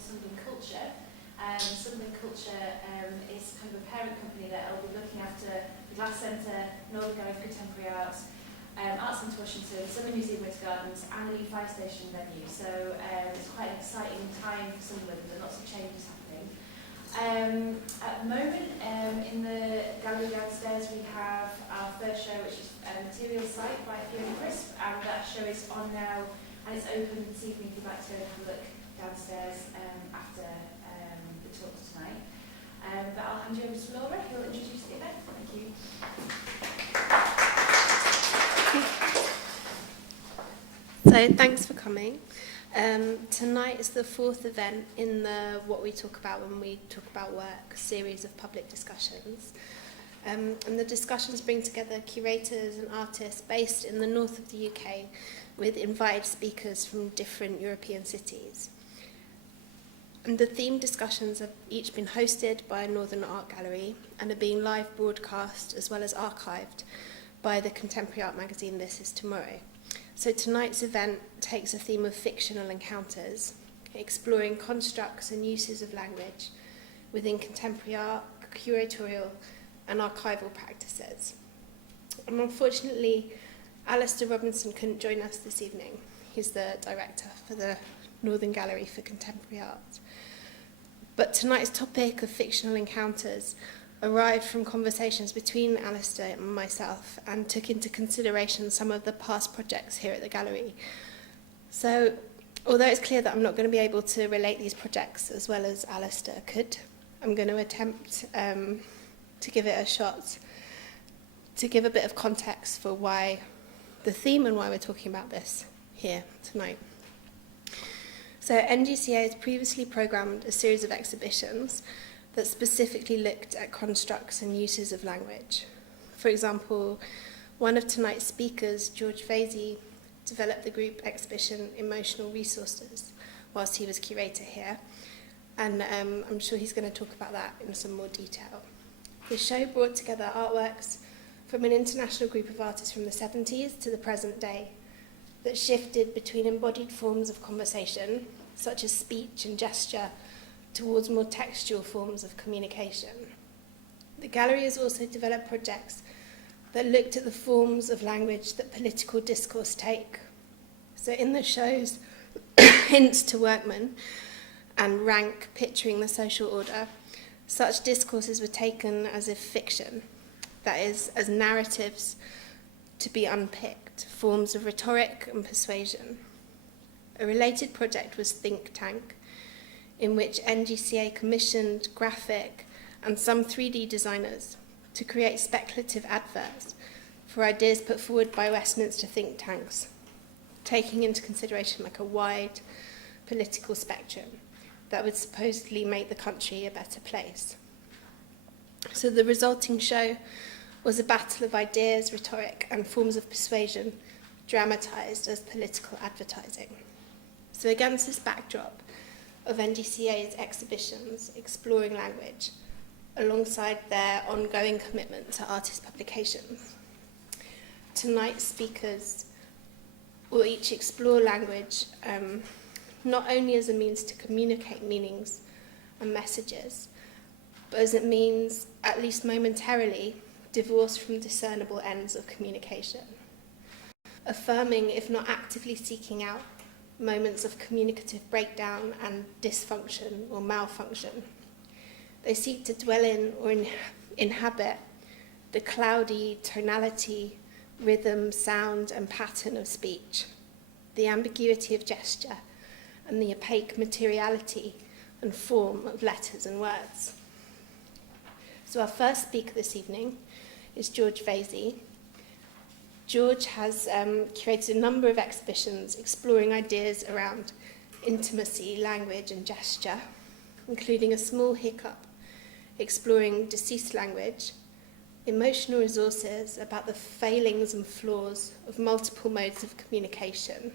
Sunderland Culture. Sunderland Culture is kind of a parent company that will be looking after the Glass Centre, Northern Gallery for Contemporary Art, Arts Centre Washington, Summer Museum Winter Gardens and the Fire Station venue. So it's quite an exciting time for Sunderland and lots of changes happening. At the moment, in the gallery downstairs we have our first show, which is Material Site by Fiona Crisp, and that show is on now and it's open this evening if you'd like to have a look downstairs after the talk tonight. But I'll hand you over to Laura, who will introduce the event. Thank you. So thanks for coming. Tonight is the fourth event in the What We Talk About When We Talk About Work series of public discussions. And the discussions bring together curators and artists based in the north of the UK with invited speakers from different European cities. And the theme discussions have each been hosted by a Northern Art Gallery and are being live broadcast as well as archived by the contemporary art magazine This Is Tomorrow. So tonight's event takes a theme of fictional encounters, exploring constructs and uses of language within contemporary art, curatorial and archival practices. And unfortunately, Alistair Robinson couldn't join us this evening. He's the director for the Northern Gallery for Contemporary Art. But tonight's topic of fictional encounters arrived from conversations between Alistair and myself and took into consideration some of the past projects here at the gallery. So, although it's clear that I'm not going to be able to relate these projects as well as Alistair could, I'm going to attempt to give it a shot, to give a bit of context for why the theme and why we're talking about this here tonight. So NGCA has previously programmed a series of exhibitions that specifically looked at constructs and uses of language. For example, one of tonight's speakers, George Vasey, developed the group exhibition Emotional Resources whilst he was curator here, and I'm sure he's going to talk about that in some more detail. The show brought together artworks from an international group of artists from the 70s to the present day that shifted between embodied forms of conversation, such as speech and gesture, towards more textual forms of communication. The gallery has also developed projects that looked at the forms of language that political discourse take. So in the shows, Hints to Workmen and Rank, Picturing the Social Order, such discourses were taken as if fiction, that is, as narratives to be unpicked, forms of rhetoric and persuasion. A related project was Think Tank, in which NGCA commissioned graphic and some 3D designers to create speculative adverts for ideas put forward by Westminster think tanks, taking into consideration like a wide political spectrum that would supposedly make the country a better place. So the resulting show was a battle of ideas, rhetoric, and forms of persuasion dramatised as political advertising. So against this backdrop of NGCA's exhibitions exploring language, alongside their ongoing commitment to artist publications, tonight's speakers will each explore language not only as a means to communicate meanings and messages, but as it means, at least momentarily, divorced from discernible ends of communication, affirming, if not actively seeking out, moments of communicative breakdown and dysfunction or malfunction. They seek to dwell in or inhabit the cloudy tonality, rhythm, sound, and pattern of speech, the ambiguity of gesture, and the opaque materiality and form of letters and words. So our first speaker this evening is George Vasey. George has curated a number of exhibitions exploring ideas around intimacy, language, and gesture, including A Small Hiccup, exploring deceased language, emotional resources about the failings and flaws of multiple modes of communication,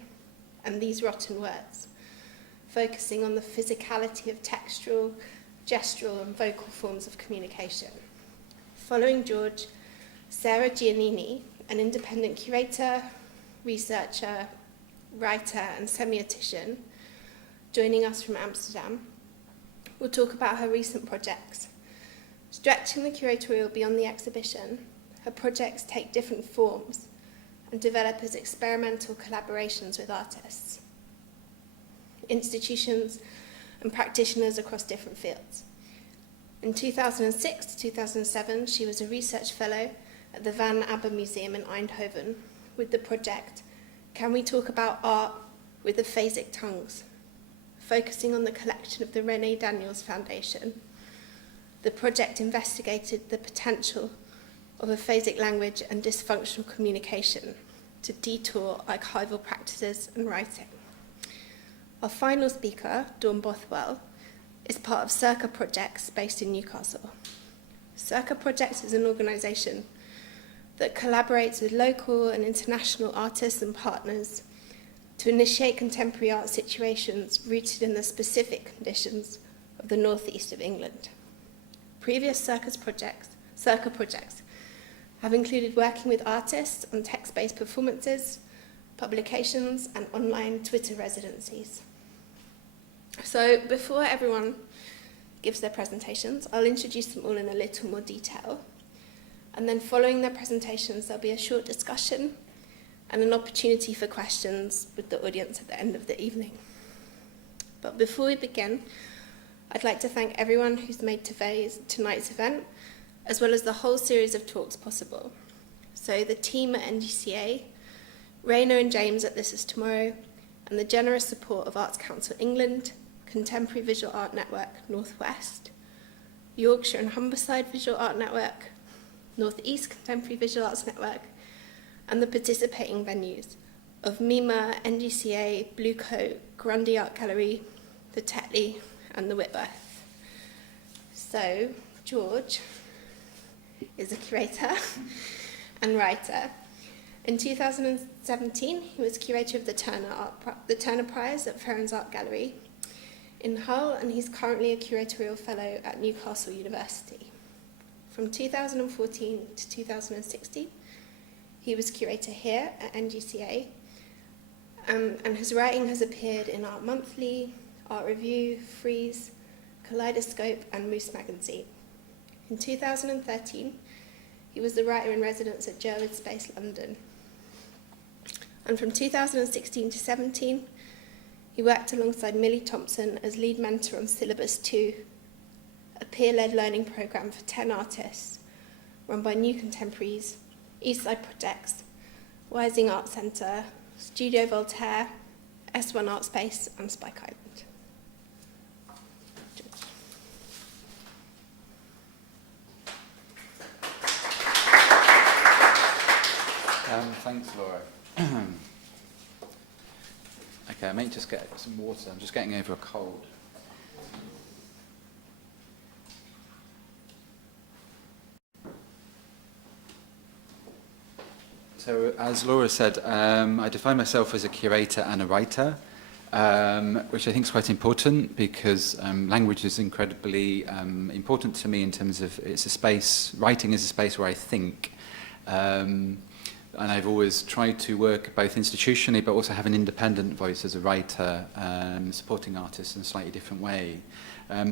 and These Rotten Words, focusing on the physicality of textual, gestural, and vocal forms of communication. Following George, Sarah Giannini, an independent curator, researcher, writer, and semiotician, joining us from Amsterdam, will talk about her recent projects. Stretching the curatorial beyond the exhibition, her projects take different forms and develop as experimental collaborations with artists, institutions, and practitioners across different fields. In 2006 to 2007, she was a research fellow at the Van Abbe Museum in Eindhoven with the project Can We Talk About Art with Aphasic Tongues, focusing on the collection of the René Daniels Foundation. The project investigated the potential of aphasic language and dysfunctional communication to detour archival practices and writing. Our final speaker, Dawn Bothwell, is part of Circa Projects based in Newcastle. Circa Projects is an organisation that collaborates with local and international artists and partners to initiate contemporary art situations rooted in the specific conditions of the northeast of England. Previous Circa projects have included working with artists on text-based performances, publications, and online Twitter residencies. So before everyone gives their presentations, I'll introduce them all in a little more detail. And then following their presentations, there'll be a short discussion and an opportunity for questions with the audience at the end of the evening. But before we begin, I'd like to thank everyone who's made tonight's event, as well as the whole series of talks possible. So the team at NGCA, Raina and James at This Is Tomorrow, and the generous support of Arts Council England, Contemporary Visual Art Network Northwest, Yorkshire and Humberside Visual Art Network, Northeast Contemporary Visual Arts Network, and the participating venues of MIMA, NGCA, Blue Coat, Grundy Art Gallery, the Tetley, and the Whitworth. So, George is a curator and writer. In 2017, he was curator of the Turner Prize at Ferrens Art Gallery in Hull, and he's currently a curatorial fellow at Newcastle University. From 2014 to 2016, he was curator here at NGCA, and his writing has appeared in Art Monthly, Art Review, Frieze, Kaleidoscope, and Moose Magazine. In 2013, he was the writer-in-residence at Jerwood Space London. And from 2016 to 17, he worked alongside Millie Thompson as lead mentor on Syllabus 2, a peer-led learning programme for 10 artists run by New Contemporaries, Eastside Projects, Wising Art Centre, Studio Voltaire, S1 Art Space, and Spike Island. Thanks, Laura. Okay, I may just get some water. I'm just getting over a cold. So, as Laura said, I define myself as a curator and a writer, which I think is quite important because language is incredibly important to me in terms of it's a space, writing is a space where I think. And I've always tried to work both institutionally but also have an independent voice as a writer, supporting artists in a slightly different way.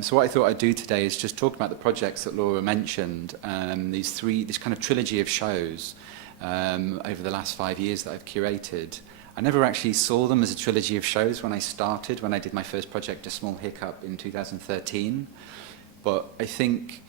So what I thought I'd do today is just talk about the projects that Laura mentioned, this kind of trilogy of shows over the last 5 years that I've curated. I never actually saw them as a trilogy of shows when I did my first project, A Small Hiccup, in 2013. But I think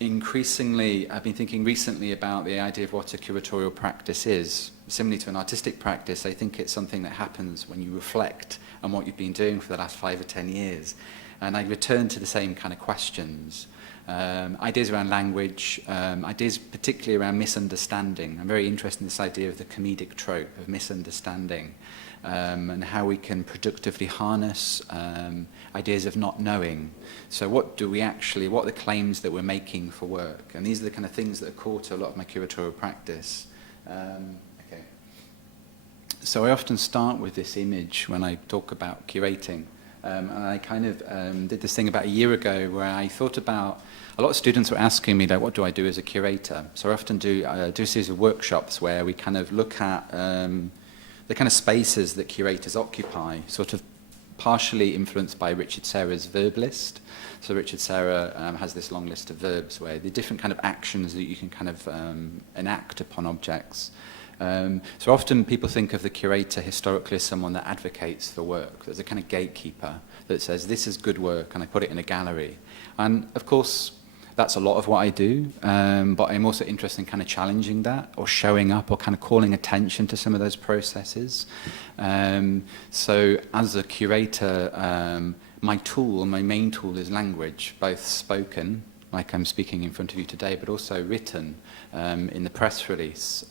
increasingly, I've been thinking recently about the idea of what a curatorial practice is. Similarly to an artistic practice, I think it's something that happens when you reflect on what you've been doing for the last 5 or 10 years. And I return to the same kind of questions. Ideas around language, ideas particularly around misunderstanding. I'm very interested in this idea of the comedic trope of misunderstanding and how we can productively harness ideas of not knowing. So what are the claims that we're making for work? And these are the kind of things that are core to a lot of my curatorial practice. Okay. So I often start with this image when I talk about curating. And I kind of did this thing about a year ago where I thought about, a lot of students were asking me, like, what do I do as a curator? So I often do a series of workshops where we kind of look at the kind of spaces that curators occupy, sort of partially influenced by Richard Serra's verb list. So Richard Serra has this long list of verbs where the different kind of actions that you can kind of enact upon objects. So often people think of the curator historically as someone that advocates for work. There's a kind of gatekeeper that says, this is good work, and I put it in a gallery. And of course, that's a lot of what I do, but I'm also interested in kind of challenging that, or showing up, or kind of calling attention to some of those processes. So as a curator, my main tool is language, both spoken, like I'm speaking in front of you today, but also written in the press release,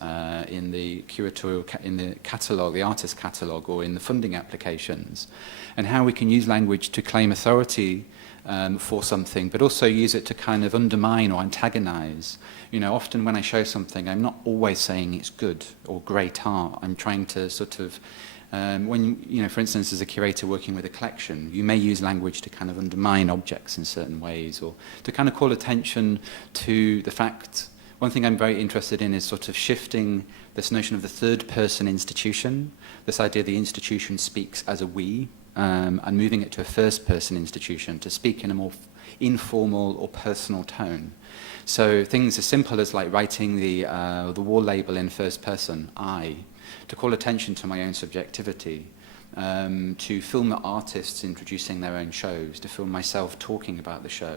in the curatorial, in the catalogue, the artist catalogue, or in the funding applications, and how we can use language to claim authority for something, but also use it to kind of undermine or antagonize. You know, often when I show something, I'm not always saying it's good or great art. I'm trying to sort of, when, you know, for instance, as a curator working with a collection, you may use language to kind of undermine objects in certain ways, or to kind of call attention to the fact. One thing I'm very interested in is sort of shifting this notion of the third-person institution, this idea the institution speaks as a we, and moving it to a first-person institution to speak in a more informal or personal tone. So things as simple as like writing the wall label in first person, I, to call attention to my own subjectivity, to film the artists introducing their own shows, to film myself talking about the show.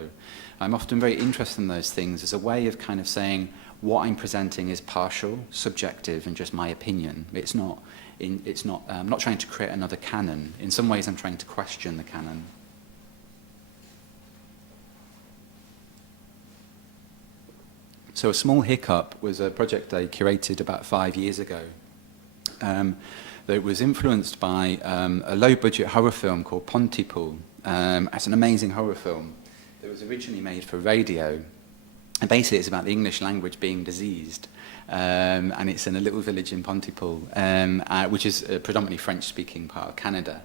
I'm often very interested in those things as a way of kind of saying what I'm presenting is partial, subjective, and just my opinion. I'm not trying to create another canon. In some ways, I'm trying to question the canon. So a small hiccup was a project I curated about 5 years ago. That was influenced by a low-budget horror film called Pontypool. It's an amazing horror film that was originally made for radio. And basically, it's about the English language being diseased. And it's in a little village in Pontypool, which is a predominantly French-speaking part of Canada.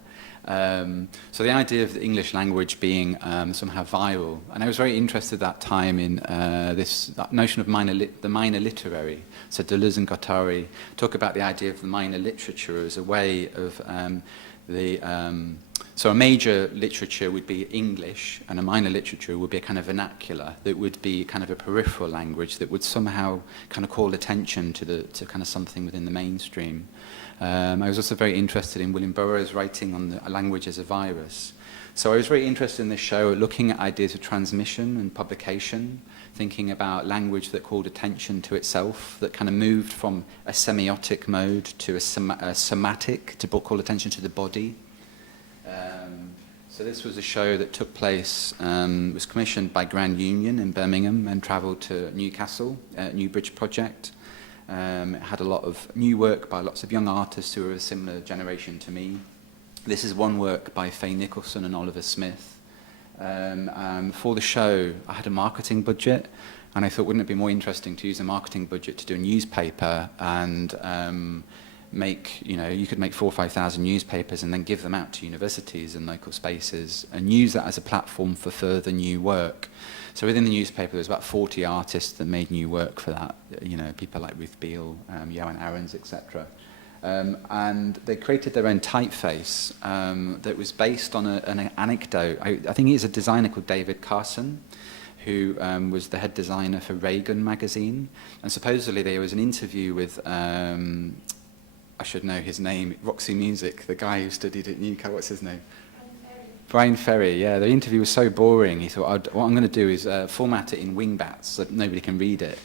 So the idea of the English language being somehow viral, and I was very interested at that time in that notion of the minor literary. So Deleuze and Guattari talk about the idea of the minor literature as a way of so a major literature would be English, and a minor literature would be a kind of vernacular that would be kind of a peripheral language that would somehow kind of call attention to kind of something within the mainstream. I was also very interested in William Burroughs' writing on the language as a virus. So I was very interested in this show, looking at ideas of transmission and publication, thinking about language that called attention to itself, that kind of moved from a semiotic mode to a somatic, to call attention to the body. So this was a show that took place, was commissioned by Grand Union in Birmingham and travelled to Newcastle, New Bridge Project. It had a lot of new work by lots of young artists who were of a similar generation to me. This is one work by Faye Nicholson and Oliver Smith. For the show, I had a marketing budget, and I thought, wouldn't it be more interesting to use a marketing budget to do a newspaper and you could make 4,000 or 5,000 newspapers and then give them out to universities and local spaces and use that as a platform for further new work. So within the newspaper, there was about 40 artists that made new work for that, people like Ruth Beale, Johan Ahrens, etc. And they created their own typeface that was based on an anecdote. I think he's a designer called David Carson, who was the head designer for Reagan magazine. And supposedly there was an interview with, I should know his name, Roxy Music, the guy who studied at Newcastle. What's his name? Brian Ferry, yeah. The interview was so boring, he thought, what I'm going to do is format it in wingbats so that nobody can read it.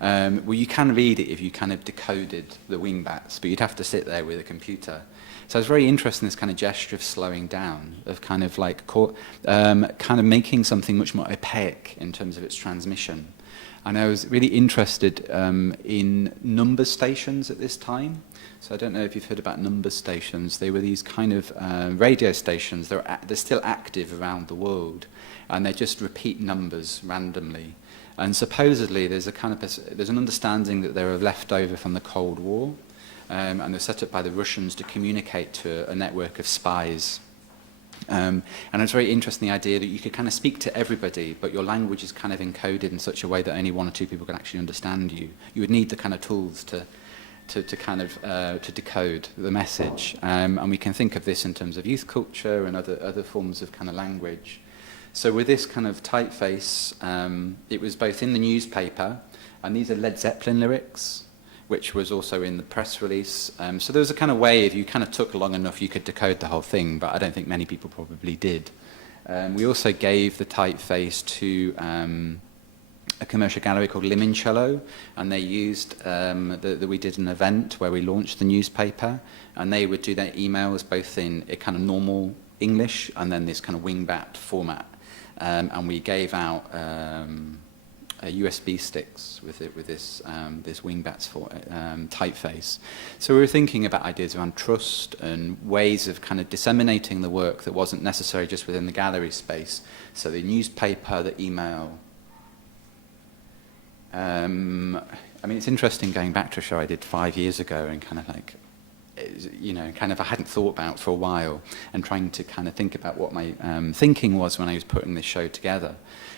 Well, you can read it if you kind of decoded the wingbats, but you'd have to sit there with a computer. So I was very interested in this kind of gesture of slowing down, of kind of like kind of making something much more opaque in terms of its transmission. And I was really interested in number stations at this time. So I don't know if you've heard about number stations. They were these kind of radio stations. They're still active around the world, and they just repeat numbers randomly. And supposedly there's an understanding that they were left over from the Cold War, and they're set up by the Russians to communicate to a network of spies. And it's very interesting, the idea that you could kind of speak to everybody, but your language is kind of encoded in such a way that only one or two people can actually understand you. You would need the kind of tools to to kind of to decode the message. And we can think of this in terms of youth culture and other forms of kind of language. So with this kind of typeface, it was both in the newspaper, and these are Led Zeppelin lyrics, which was also in the press release. So there was a kind of way, if you kind of took long enough, you could decode the whole thing, but I don't think many people probably did. We also gave the typeface to a commercial gallery called Limoncello, and they used, we did an event where we launched the newspaper, and they would do their emails both in a kind of normal English and then this kind of wingbat format. And we gave out USB sticks with this wingbats for typeface. So we were thinking about ideas around trust and ways of kind of disseminating the work that wasn't necessary just within the gallery space. So the newspaper, the email. I mean, it's interesting going back to a show I did 5 years ago and kind of like, you know, kind of I hadn't thought about for a while, and trying to kind of think about what my thinking was when I was putting this show together.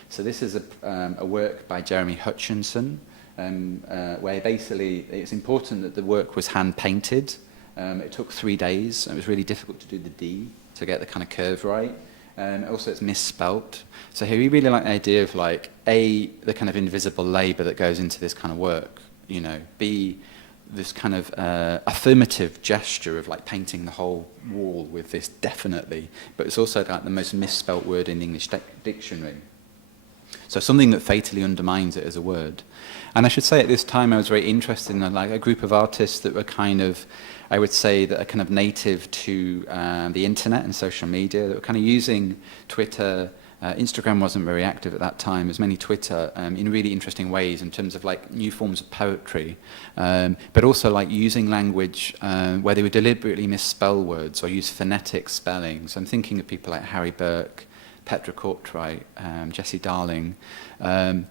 So this is a work by Jeremy Hutchinson, where basically it's important that the work was hand-painted. It took 3 days. It was really difficult to do the D, to get the kind of curve right. Also, it's misspelt. So here we really like the idea of like, A, the kind of invisible labour that goes into this kind of work, you know, B, this kind of affirmative gesture of like painting the whole wall with this definitely, but it's also like the most misspelt word in the English dictionary. So something that fatally undermines it as a word. And I should say at this time I was very interested in like a group of artists that were kind of, I would say, that are kind of native to the internet and social media, that were kind of using Twitter. Instagram wasn't very active at that time, as many Twitter, in really interesting ways in terms of like new forms of poetry, but also like using language where they would deliberately misspell words or use phonetic spelling. So I'm thinking of people like Harry Burke, Petra Cortright, Jessie Darling, and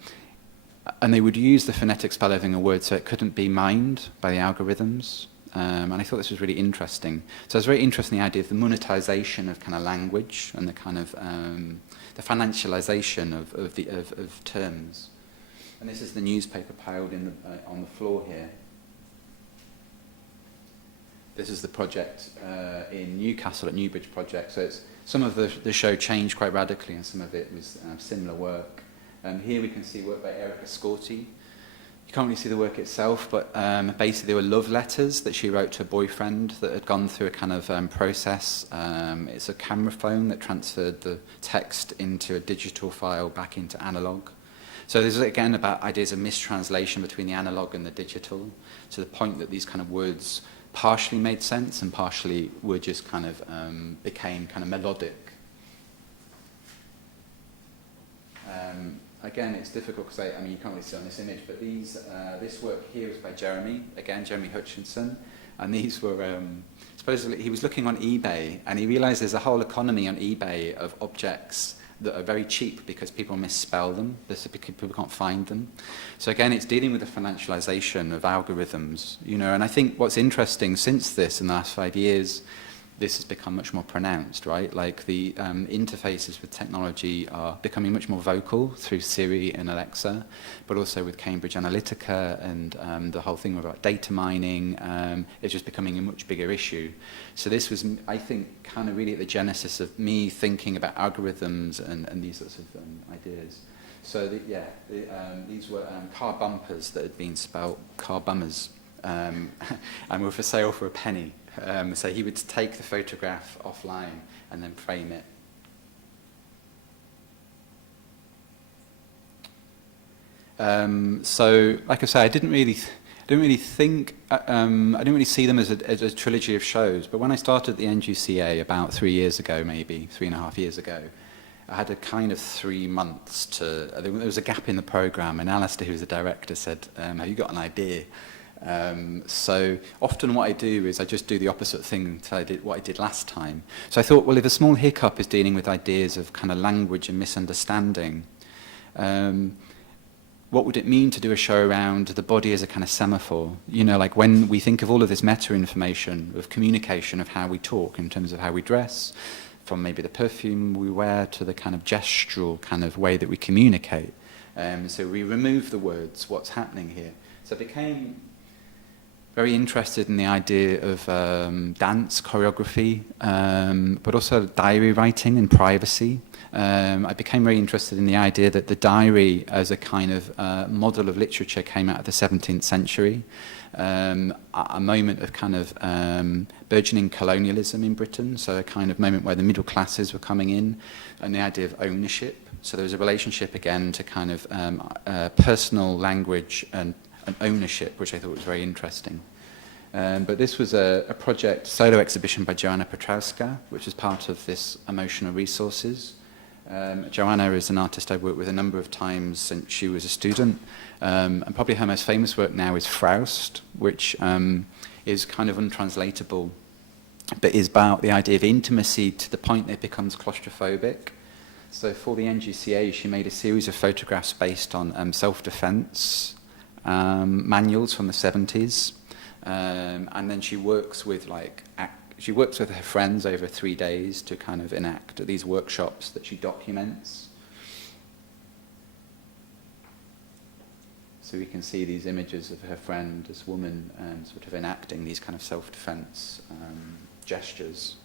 they would use the phonetic spelling of a word so it couldn't be mined by the algorithms. And I thought this was really interesting. So I was very interested in the idea of the monetization of kind of language and the kind of the financialization of terms. And this is the newspaper piled in on the floor here. This is the project in Newcastle at Newbridge Project. So it's, some of the show changed quite radically, and some of it was similar work. Here we can see work by Erica Scorti. You can't really see the work itself, but basically there were love letters that she wrote to a boyfriend that had gone through a kind of process. It's a camera phone that transferred the text into a digital file back into analog. So this is again about ideas of mistranslation between the analog and the digital, to the point that these kind of words partially made sense and partially were just kind of became kind of melodic. Again, it's difficult because I mean, you can't really see on this image, but this work here is by Jeremy Hutchinson, and these were, supposedly, he was looking on eBay, and he realized there's a whole economy on eBay of objects that are very cheap because people misspell them, people can't find them. So again, it's dealing with the financialization of algorithms, you know, and I think what's interesting since this, in the last 5 years, this has become much more pronounced, right? Like the interfaces with technology are becoming much more vocal through Siri and Alexa, but also with Cambridge Analytica and the whole thing about data mining is just becoming a much bigger issue. So this was, I think, kind of really at the genesis of me thinking about algorithms and these sorts of ideas. So these were car bumpers that had been spelled car bummers and were for sale for a penny. So he would take the photograph offline and then frame it. So, like I say, I didn't really think, I didn't really see them as a trilogy of shows. But when I started the NGCA about 3 years ago, maybe 3.5 years ago, I had a kind of 3 months to. There was a gap in the program, and Alistair, who was the director, said, "Have you got an idea?" So often what I do is I just do the opposite thing to what I did last time. So I thought, well, if a small hiccup is dealing with ideas of kind of language and misunderstanding, what would it mean to do a show around the body as a kind of semaphore? You know, like when we think of all of this meta-information of communication, of how we talk in terms of how we dress, from maybe the perfume we wear to the kind of gestural kind of way that we communicate. So we remove the words, what's happening here. So it became very interested in the idea of dance, choreography, but also diary writing and privacy. I became very interested in the idea that the diary as a kind of model of literature came out of the 17th century, a moment of kind of burgeoning colonialism in Britain, so a kind of moment where the middle classes were coming in, and the idea of ownership. So there was a relationship again to kind of personal language and ownership, which I thought was very interesting. But this was a project, solo exhibition by Joanna Piotrowska, which is part of this Emotional Resources. Joanna is an artist I've worked with a number of times since she was a student, and probably her most famous work now is Faust, which is kind of untranslatable, but is about the idea of intimacy to the point that it becomes claustrophobic. So for the NGCA, she made a series of photographs based on self-defense manuals from the 70s, and then she works with her friends over 3 days to kind of enact these workshops that she documents. So we can see these images of her friend, this woman, sort of enacting these kind of self-defense gestures.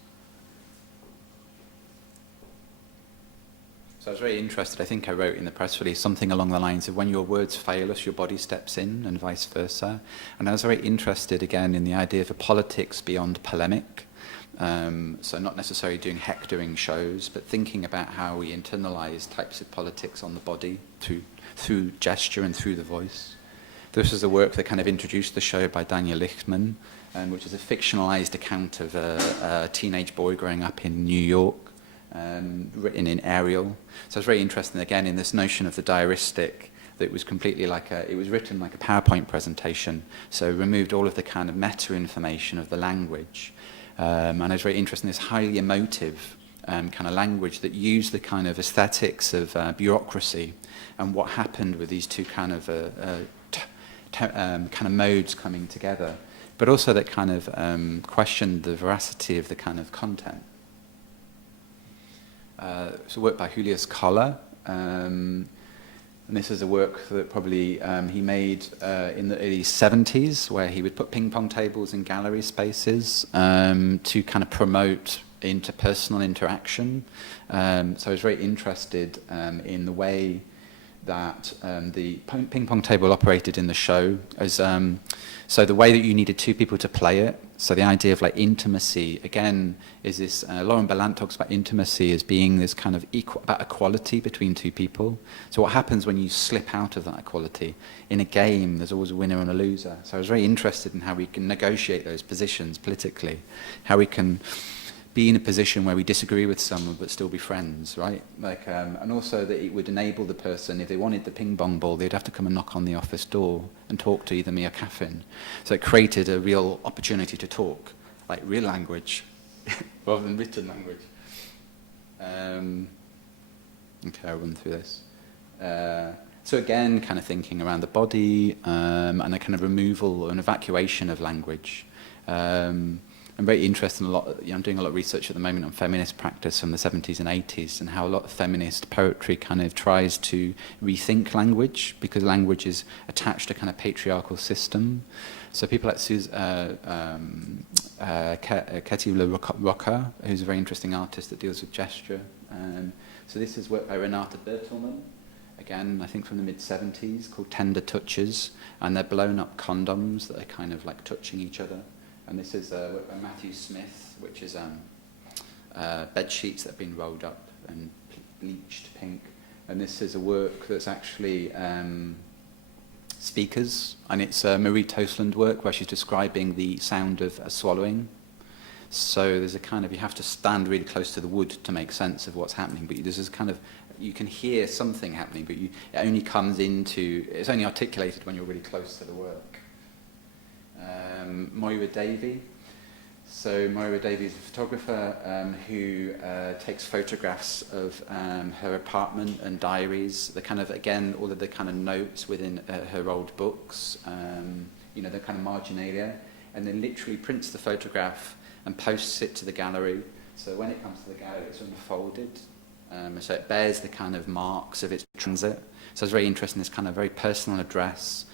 So I was very interested. I think I wrote in the press release something along the lines of, when your words fail us, your body steps in, and vice versa. And I was very interested, again, in the idea of a politics beyond polemic. So not necessarily doing hectoring shows, but thinking about how we internalize types of politics on the body through gesture and through the voice. This was a work that kind of introduced the show by Daniel Lichtman, which is a fictionalized account of a teenage boy growing up in New York, written in Arial. So I was very interested again in this notion of the diaristic, that it was completely it was written like a PowerPoint presentation, so removed all of the kind of meta information of the language. And I was very interested in this highly emotive kind of language that used the kind of aesthetics of bureaucracy and what happened with these two kind of modes coming together, but also that kind of questioned the veracity of the kind of content. It's a work by Julius Koller, and this is a work that probably he made in the early 70s, where he would put ping pong tables in gallery spaces to kind of promote interpersonal interaction. So I was very interested in the way that the ping pong table operated in the show, as so the way that you needed two people to play it. So the idea of like intimacy, again, is this, Lauren Ballant talks about intimacy as being this kind of about equality between two people. So what happens when you slip out of that equality? In a game, there's always a winner and a loser. So I was very interested in how we can negotiate those positions politically, how we can be in a position where we disagree with someone but still be friends, right? And also that it would enable the person, if they wanted the ping pong ball, they'd have to come and knock on the office door and talk to either me or Catherine. So it created a real opportunity to talk, like real language, rather than written language. Okay, I'll run through this. So again, kind of thinking around the body and a kind of removal and evacuation of language. I'm very interested in I'm doing a lot of research at the moment on feminist practice from the 70s and 80s, and how a lot of feminist poetry kind of tries to rethink language, because language is attached to a kind of patriarchal system. So people like Katie Rocker, who's a very interesting artist that deals with gesture. So this is work by Renata Bertelmann, again, I think from the mid-70s, called Tender Touches, and they're blown up condoms that are kind of like touching each other. And this is work by Matthew Smith, which is bed sheets that have been rolled up and bleached pink. And this is a work that's actually speakers, and it's Marie Toseland work where she's describing the sound of swallowing. So there's a kind of, you have to stand really close to the wood to make sense of what's happening, but there's this kind of, you can hear something happening, but it only comes into, it's only articulated when you're really close to the work. Moira Davey. So Moira Davey is a photographer who takes photographs of her apartment and diaries, the kind of, again, all of the kind of notes within her old books, you know, the kind of marginalia, and then literally prints the photograph and posts it to the gallery. So when it comes to the gallery, it's unfolded. So it bears the kind of marks of its transit. So I was very interested in this kind of very personal address,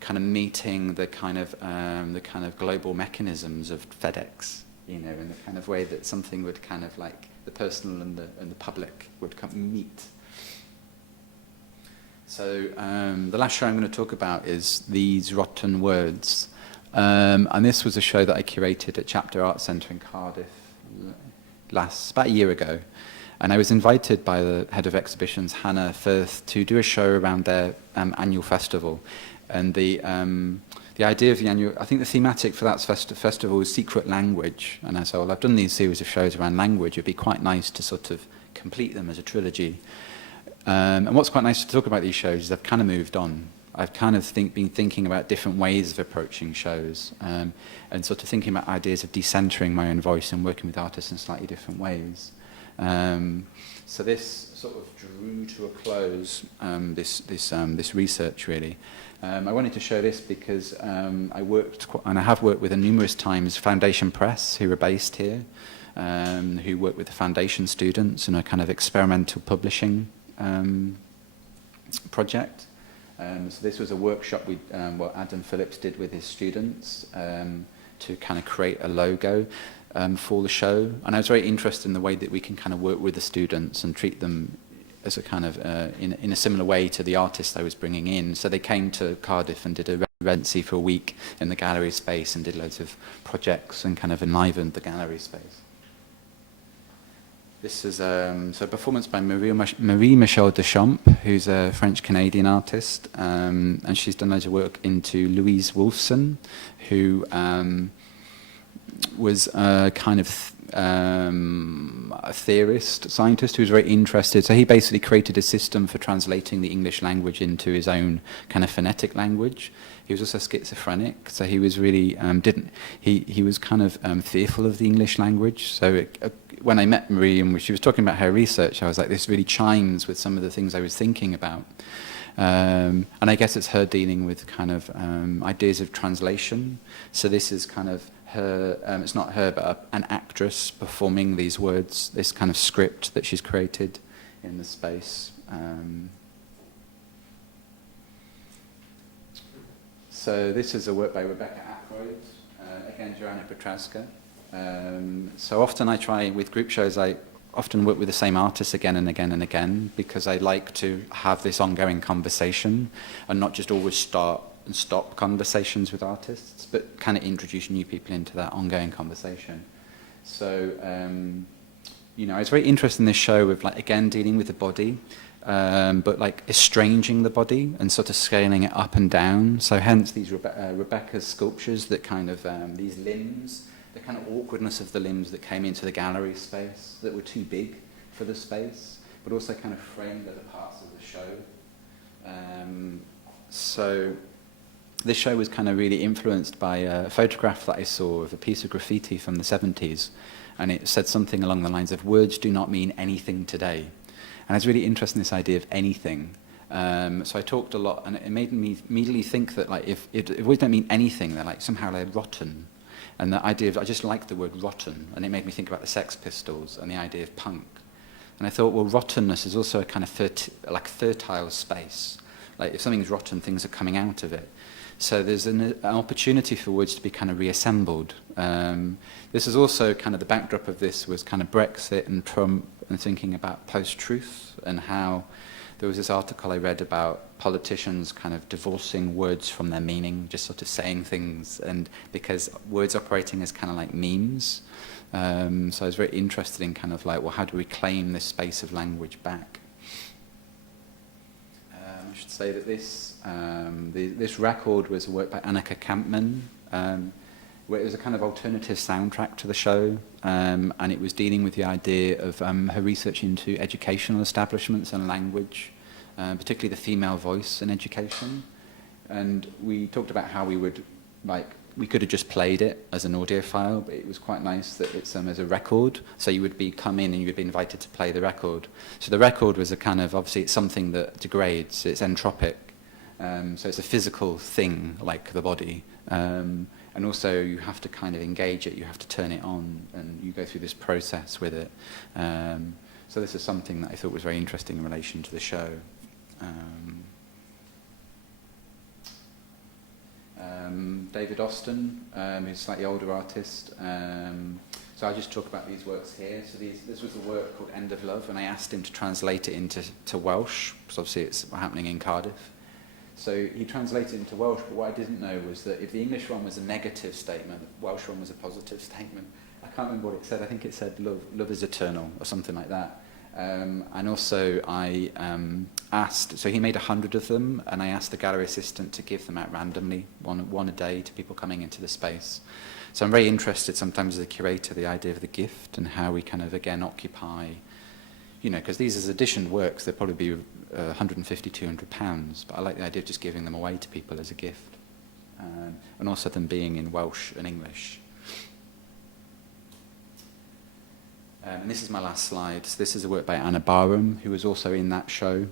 kind of meeting the kind of global mechanisms of FedEx, you know, in the kind of way that something would kind of like the personal and the public would come meet. So the last show I'm going to talk about is These Rotten Words. And this was a show that I curated at Chapter Arts Centre in Cardiff about a year ago. And I was invited by the head of exhibitions, Hannah Firth, to do a show around their annual festival. And the idea of the annual, I think the thematic for that festival is secret language. And I said, well, I've done these series of shows around language. It'd be quite nice to sort of complete them as a trilogy. And what's quite nice to talk about these shows is I've kind of moved on. I've kind of been thinking about different ways of approaching shows and sort of thinking about ideas of decentering my own voice and working with artists in slightly different ways. So this sort of drew to a close this research, really. I wanted to show this because I have worked with numerous times Foundation Press, who are based here, who work with the Foundation students in a kind of experimental publishing project. So this was a workshop what Adam Phillips did with his students to kind of create a logo for the show. And I was very interested in the way that we can kind of work with the students and treat them as a kind of, in a similar way to the artists I was bringing in. So they came to Cardiff and did a residency for a week in the gallery space and did loads of projects and kind of enlivened the gallery space. This is so a performance by Marie-Michelle Deschamps, who's a French-Canadian artist, and she's done loads of work into Louise Wolfson, who was a kind of a theorist, scientist who was very interested. So he basically created a system for translating the English language into his own kind of phonetic language. He was also schizophrenic, so he was really he was kind of fearful of the English language. So when I met Marie and she was talking about her research, I was like, this really chimes with some of the things I was thinking about. And I guess it's her dealing with kind of ideas of translation. So this is kind of her, it's not her, but an actress performing these words, this kind of script that she's created in the space. So this is a work by Rebecca Ackroyd, again Joanna Petrowska. So often I try, with group shows, I often work with the same artists again and again and again because I like to have this ongoing conversation and not just always start and stop conversations with artists, but kind of introduce new people into that ongoing conversation. So, you know, I was very interested in this show of, like, again, dealing with the body, but like estranging the body and sort of scaling it up and down. So hence these Rebecca's sculptures that kind of, these limbs, the kind of awkwardness of the limbs that came into the gallery space that were too big for the space, but also kind of framed other parts of the show. So this show was kind of really influenced by a photograph that I saw of a piece of graffiti from the 70s, and it said something along the lines of, words do not mean anything today. And I was really interested in this idea of anything. So I talked a lot, and it made me immediately think that, like, if words don't mean anything, they're like somehow they're rotten. And the idea of, I just liked the word rotten, and it made me think about the Sex Pistols and the idea of punk. And I thought, well, rottenness is also a kind of fertile space. Like, if something's rotten, things are coming out of it. So there's an opportunity for words to be kind of reassembled. This is also kind of the backdrop of this was kind of Brexit and Trump and thinking about post-truth and how there was this article I read about politicians kind of divorcing words from their meaning, just sort of saying things, and because words operating as kind of like memes. So I was very interested in kind of like, well, how do we claim this space of language back? I should say that this record was a work by Annika Kampmann, where it was a kind of alternative soundtrack to the show, and it was dealing with the idea of her research into educational establishments and language, particularly the female voice in education. And we talked about how we would, like, we could have just played it as an audio file, but it was quite nice that it's as a record. So you would come in and you would be invited to play the record. So the record was a kind of, obviously it's something that degrades, it's entropic. So it's a physical thing, like the body. And also you have to kind of engage it, you have to turn it on, and you go through this process with it. So this is something that I thought was very interesting in relation to the show. David Austin, who's a slightly older artist. So I'll just talk about these works here. So this was a work called End of Love, and I asked him to translate it into Welsh, because obviously it's happening in Cardiff. So he translated it into Welsh, but what I didn't know was that if the English one was a negative statement, the Welsh one was a positive statement. I can't remember what it said. I think it said love is eternal, or something like that. And also I asked, so he made 100 of them, and I asked the gallery assistant to give them out randomly, one a day, to people coming into the space. So I'm very interested sometimes as a curator, the idea of the gift and how we kind of, again, occupy, you know, because these as edition works, they'll probably be 150, 200 pounds, but I like the idea of just giving them away to people as a gift. And also them being in Welsh and English. And this is my last slide. So this is a work by Anna Barham, who was also in that show.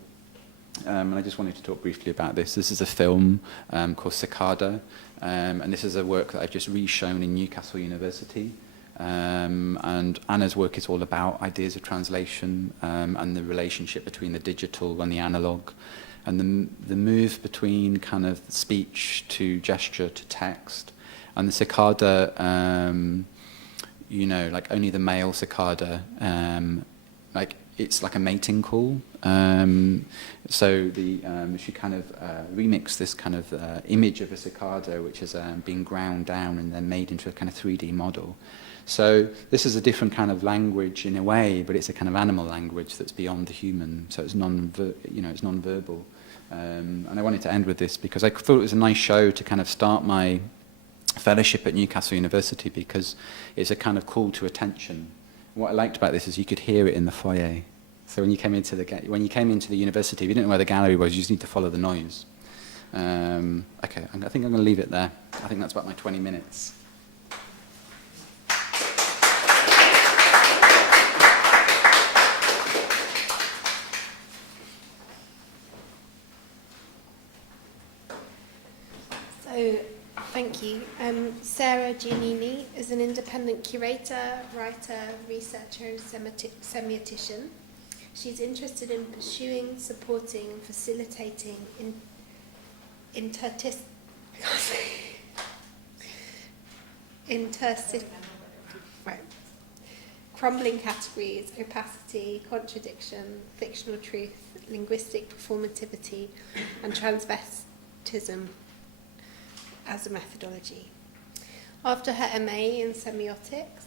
And I just wanted to talk briefly about this. This is a film called Cicada, and this is a work that I've just re-shown in Newcastle University. And Anna's work is all about ideas of translation and the relationship between the digital and the analog, and the move between kind of speech to gesture to text. And the cicada, you know, like only the male cicada, like it's like a mating call. So she kind of remixed this kind of image of a cicada, which has been ground down and then made into a kind of 3D model. So this is a different kind of language in a way, but it's a kind of animal language that's beyond the human. So it's it's non-verbal. And I wanted to end with this because I thought it was a nice show to kind of start my fellowship at Newcastle University, because it's a kind of call to attention. What I liked about this is you could hear it in the foyer. So when you came into the university, if you didn't know where the gallery was, you just need to follow the noise. Okay, I think I'm going to leave it there. I think that's about my 20 minutes. So, thank you. Sarah Giannini is an independent curator, writer, researcher, and semiotician. She's interested in pursuing, supporting, and facilitating crumbling categories, opacity, contradiction, fictional truth, linguistic performativity, and transvestism as a methodology. After her MA in semiotics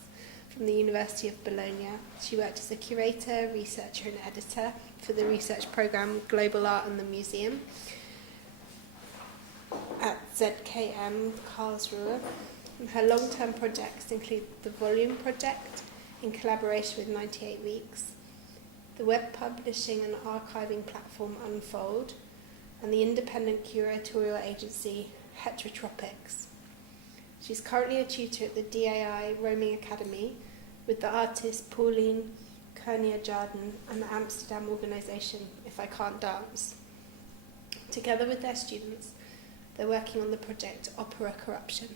from the University of Bologna, she worked as a curator, researcher and editor for the research programme Global Art and the Museum at ZKM Karlsruhe. And her long-term projects include the Volume Project in collaboration with 98 Weeks, the web publishing and archiving platform Unfold, and the independent curatorial agency Heterotropics. She's currently a tutor at the DAI Roaming Academy with the artist Pauline Kernia-Jarden and the Amsterdam organisation If I Can't Dance. Together with their students, they're working on the project Opera Corruption.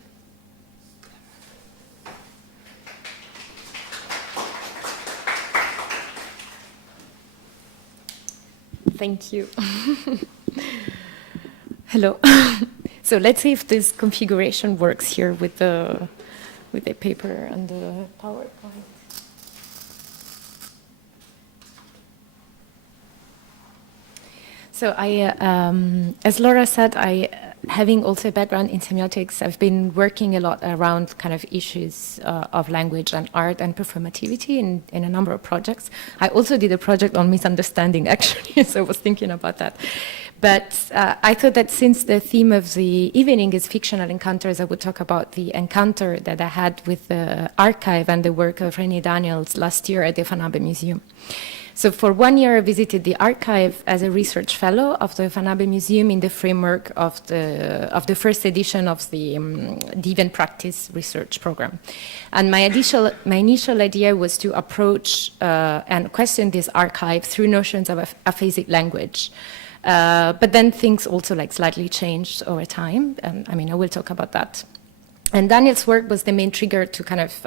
Thank you. Hello. So let's see if this configuration works here with the paper and the PowerPoint. So as Laura said, having also a background in semiotics, I've been working a lot around kind of issues of language and art and performativity in a number of projects. I also did a project on misunderstanding, actually, so I was thinking about that. But I thought that since the theme of the evening is fictional encounters, I would talk about the encounter that I had with the archive and the work of Renée Daniels last year at the Van Abbe Museum. So for 1 year, I visited the archive as a research fellow of the Van Abbe Museum in the framework of the first edition of the Deviant Practice research program. And my initial idea was to approach and question this archive through notions of aphasic language. But then things also slightly changed over time. I will talk about that. And Daniel's work was the main trigger to kind of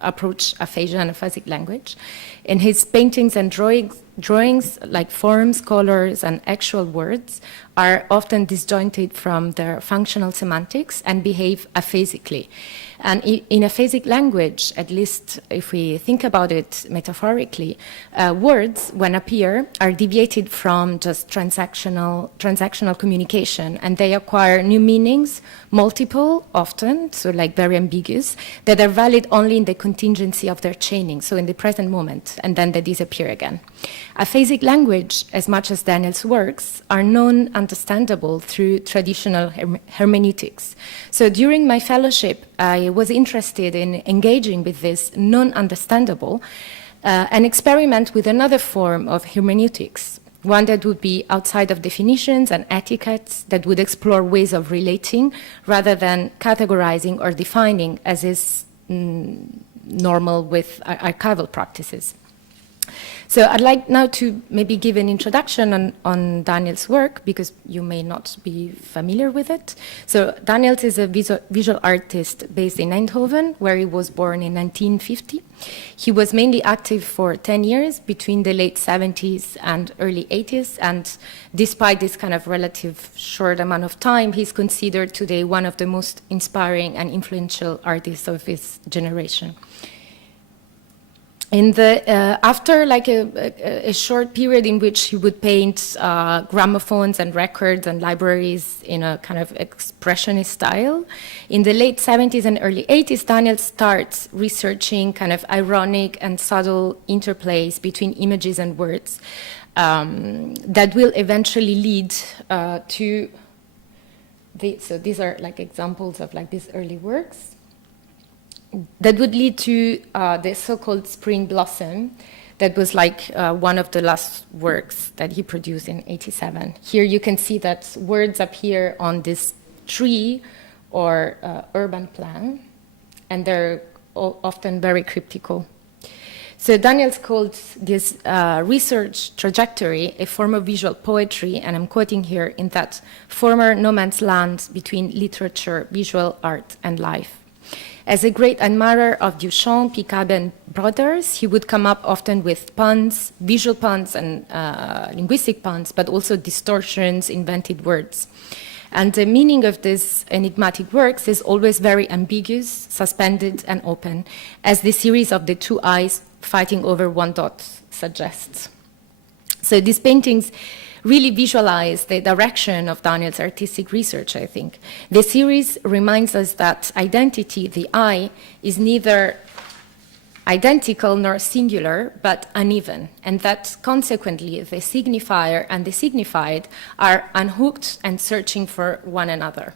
approach aphasia and aphasic language. In his paintings and drawings, drawings, like forms, colors, and actual words, are often disjointed from their functional semantics and behave aphasically. And in a phasic language, at least if we think about it metaphorically, words, when appear, are deviated from just transactional communication, and they acquire new meanings, multiple often, so like very ambiguous, that are valid only in the contingency of their chaining, so in the present moment, and then they disappear again. A phasic language, as much as Daniel's works, are non-understandable through traditional hermeneutics. So during my fellowship, I was interested in engaging with this non-understandable and experiment with another form of hermeneutics, one that would be outside of definitions and etiquettes, that would explore ways of relating rather than categorizing or defining, as is normal with archival practices. So I'd like now to maybe give an introduction on Daniel's work, because you may not be familiar with it. So Daniels is a visual artist based in Eindhoven, where he was born in 1950. He was mainly active for 10 years between the late 70s and early 80s, and despite this kind of relative short amount of time, he's considered today one of the most inspiring and influential artists of his generation. After like a short period in which he would paint gramophones and records and libraries in a kind of expressionist style, in the late 70s and early 80s, Daniel starts researching kind of ironic and subtle interplays between images and words that will eventually lead to so these are like examples of like these early works that would lead to the so-called Spring Blossom, that was like one of the last works that he produced in '87. Here you can see that words appear on this tree or urban plan, and they're often very cryptical. So Daniels called this research trajectory a form of visual poetry, and I'm quoting here, in that former no man's land between literature, visual art, and life. As a great admirer of Duchamp, Picabia, and Brothers, he would come up often with puns, visual puns and linguistic puns, but also distortions, invented words. And the meaning of these enigmatic works is always very ambiguous, suspended, and open, as the series of the two eyes fighting over one dot suggests. So these paintings really visualize the direction of Daniel's artistic research, I think. The series reminds us that identity, the I, is neither identical nor singular, but uneven, and that consequently the signifier and the signified are unhooked and searching for one another.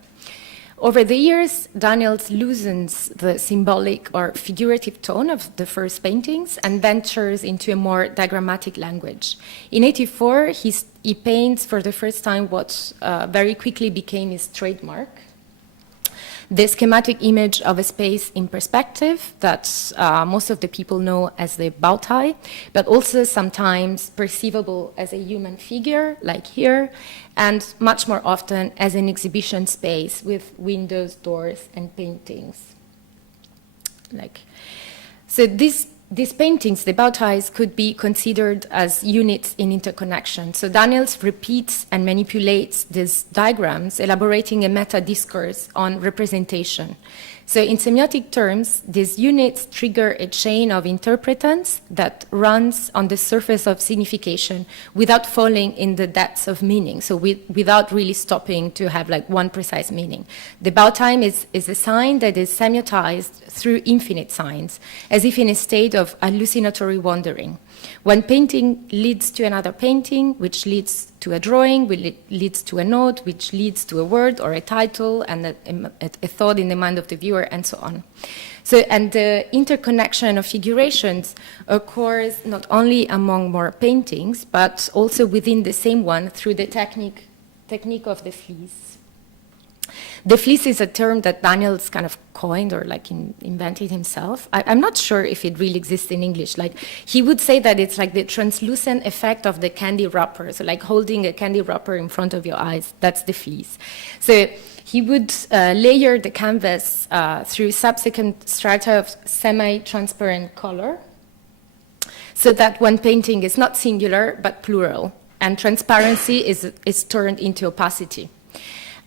Over the years, Daniels loosens the symbolic or figurative tone of the first paintings and ventures into a more diagrammatic language. In '84, he paints for the first time what very quickly became his trademark, the schematic image of a space in perspective that most of the people know as the bow tie, but also sometimes perceivable as a human figure, like here, and much more often as an exhibition space with windows, doors, and paintings. So these paintings, the bow ties, could be considered as units in interconnection. So Daniels repeats and manipulates these diagrams, elaborating a meta-discourse on representation. So in semiotic terms, these units trigger a chain of interpretants that runs on the surface of signification without falling in the depths of meaning, so without really stopping to have like one precise meaning. The bow tie is a sign that is semiotized through infinite signs, as if in a state of hallucinatory wandering. One painting leads to another painting, which leads to a drawing, which leads to a note, which leads to a word or a title, and a thought in the mind of the viewer, and so on. So, and the interconnection of figurations occurs not only among more paintings, but also within the same one through the technique of the fleece. The fleece is a term that Daniels kind of coined or like invented himself. I'm not sure if it really exists in English. Like, he would say that it's like the translucent effect of the candy wrapper. So like holding a candy wrapper in front of your eyes, that's the fleece. So he would layer the canvas through subsequent strata of semi-transparent color so that one painting is not singular but plural, and transparency is turned into opacity.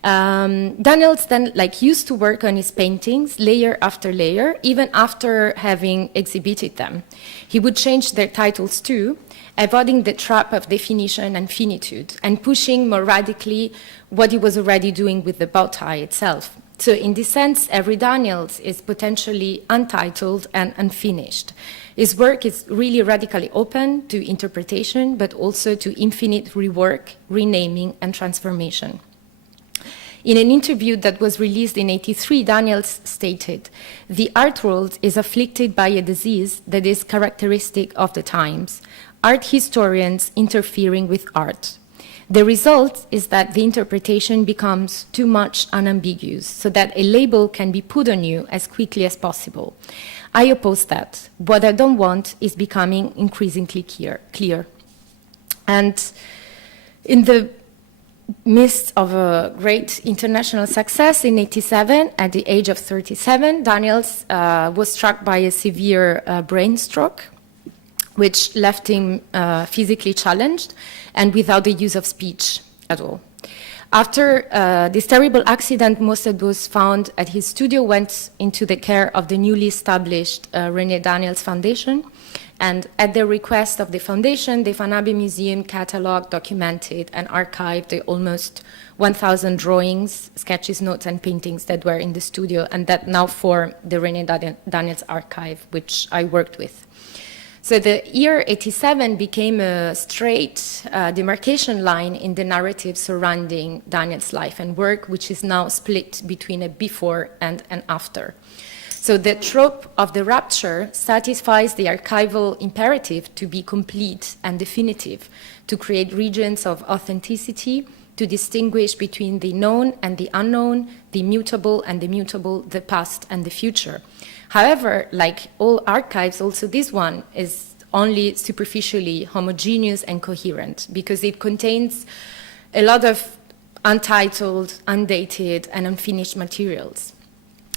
Daniels then used to work on his paintings layer after layer, even after having exhibited them. He would change their titles too, avoiding the trap of definition and finitude, and pushing more radically what he was already doing with the bow tie itself. So in this sense, every Daniels is potentially untitled and unfinished. His work is really radically open to interpretation, but also to infinite rework, renaming, and transformation. In an interview that was released in '83, Daniels stated, "The art world is afflicted by a disease that is characteristic of the times, art historians interfering with art. The result is that the interpretation becomes too much unambiguous, so that a label can be put on you as quickly as possible. I oppose that. What I don't want is becoming increasingly clear." And in the midst of a great international success in '87, at the age of 37, Daniels was struck by a severe brain stroke, which left him physically challenged and without the use of speech at all. After this terrible accident, most of those found at his studio went into the care of the newly established René Daniels Foundation. And at the request of the foundation, the Van Abbe Museum cataloged, documented, and archived the almost 1,000 drawings, sketches, notes, and paintings that were in the studio and that now form the René Daniels archive, which I worked with. So the year '87 became a straight demarcation line in the narrative surrounding Daniels' life and work, which is now split between a before and an after. So the trope of the rapture satisfies the archival imperative to be complete and definitive, to create regions of authenticity, to distinguish between the known and the unknown, the mutable and the mutable, the past and the future. However, like all archives, also this one is only superficially homogeneous and coherent because it contains a lot of untitled, undated, and unfinished materials,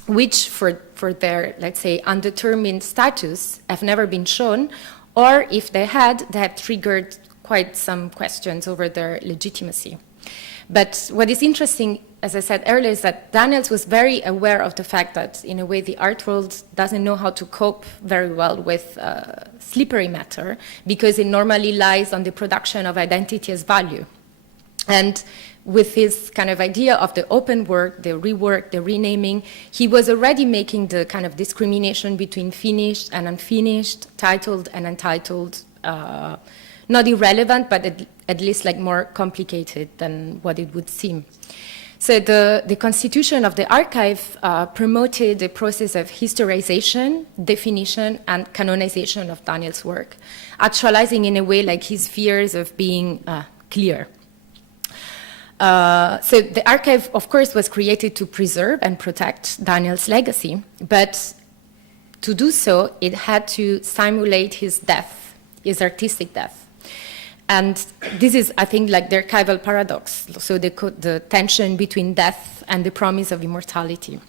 which for their, let's say, undetermined status have never been shown, or if they have triggered quite some questions over their legitimacy. But what is interesting, as I said earlier, is that Daniels was very aware of the fact that, in a way, the art world doesn't know how to cope very well with slippery matter because it normally lies on the production of identity as value. And with his kind of idea of the open work, the rework, the renaming, he was already making the kind of discrimination between finished and unfinished, titled and untitled, not irrelevant, but at least more complicated than what it would seem. So the constitution of the archive promoted the process of historization, definition, and canonization of Daniels' work, actualizing in a way his fears of being clear. So the archive, of course, was created to preserve and protect Daniels' legacy, but to do so, it had to simulate his death, his artistic death. And this is, I think, the archival paradox, so the tension between death and the promise of immortality.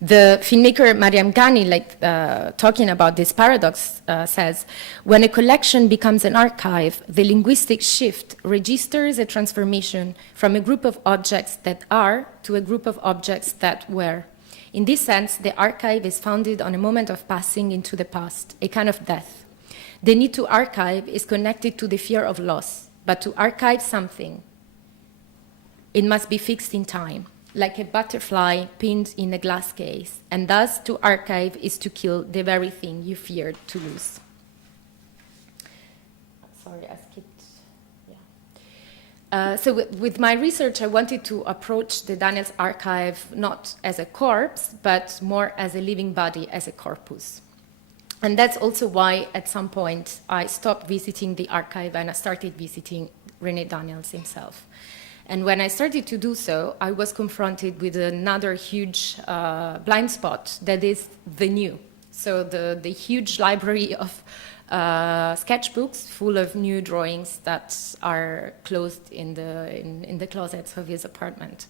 The filmmaker Mariam Ghani, talking about this paradox, says, when a collection becomes an archive, the linguistic shift registers a transformation from a group of objects that are to a group of objects that were. In this sense, the archive is founded on a moment of passing into the past, a kind of death. The need to archive is connected to the fear of loss, but to archive something, it must be fixed in time, like a butterfly pinned in a glass case, and thus to archive is to kill the very thing you feared to lose. Sorry, I skipped. Yeah. So with my research, I wanted to approach the Daniels archive not as a corpse, but more as a living body, as a corpus. And that's also why, at some point, I stopped visiting the archive and I started visiting René Daniels himself. And when I started to do so, I was confronted with another huge blind spot, that is the new. So the huge library of sketchbooks full of new drawings that are closed in the closets of his apartment.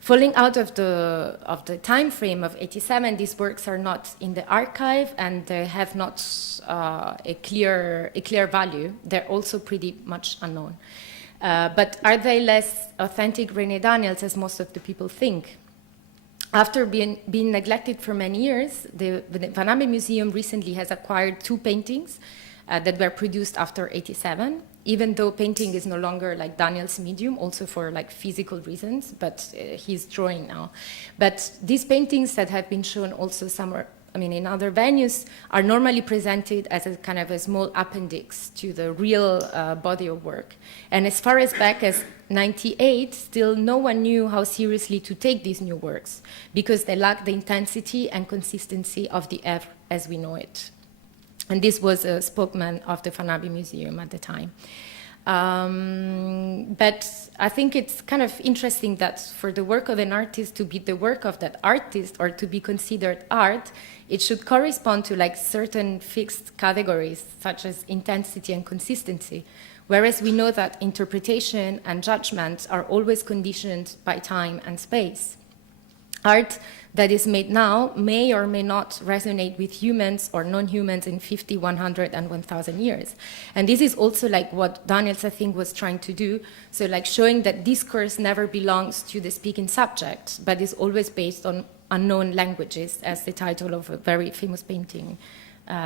Falling out of the time frame of 87, these works are not in the archive and they have not a clear value. They're also pretty much unknown. But are they less authentic René Daniels as most of the people think? After being neglected for many years, the Van Abe Museum recently has acquired 2 paintings that were produced after 87, even though painting is no longer like Daniel's medium, also for like physical reasons, but he's drawing now. But these paintings that have been shown also somewhere, I mean, in other venues, are normally presented as a kind of a small appendix to the real body of work. And as far as back as 98, still no one knew how seriously to take these new works because they lack the intensity and consistency of the Œuvre as we know it. And this was a spokesman of the Van Abe Museum at the time. But I think it's kind of interesting that for the work of an artist to be the work of that artist or to be considered art, it should correspond to like certain fixed categories such as intensity and consistency. Whereas we know that interpretation and judgment are always conditioned by time and space. Art that is made now may or may not resonate with humans or non-humans in 50, 100, and 1,000 years. And this is also like what Daniels, I think, was trying to do. So like showing that discourse never belongs to the speaking subject, but is always based on unknown languages, as the title of a very famous painting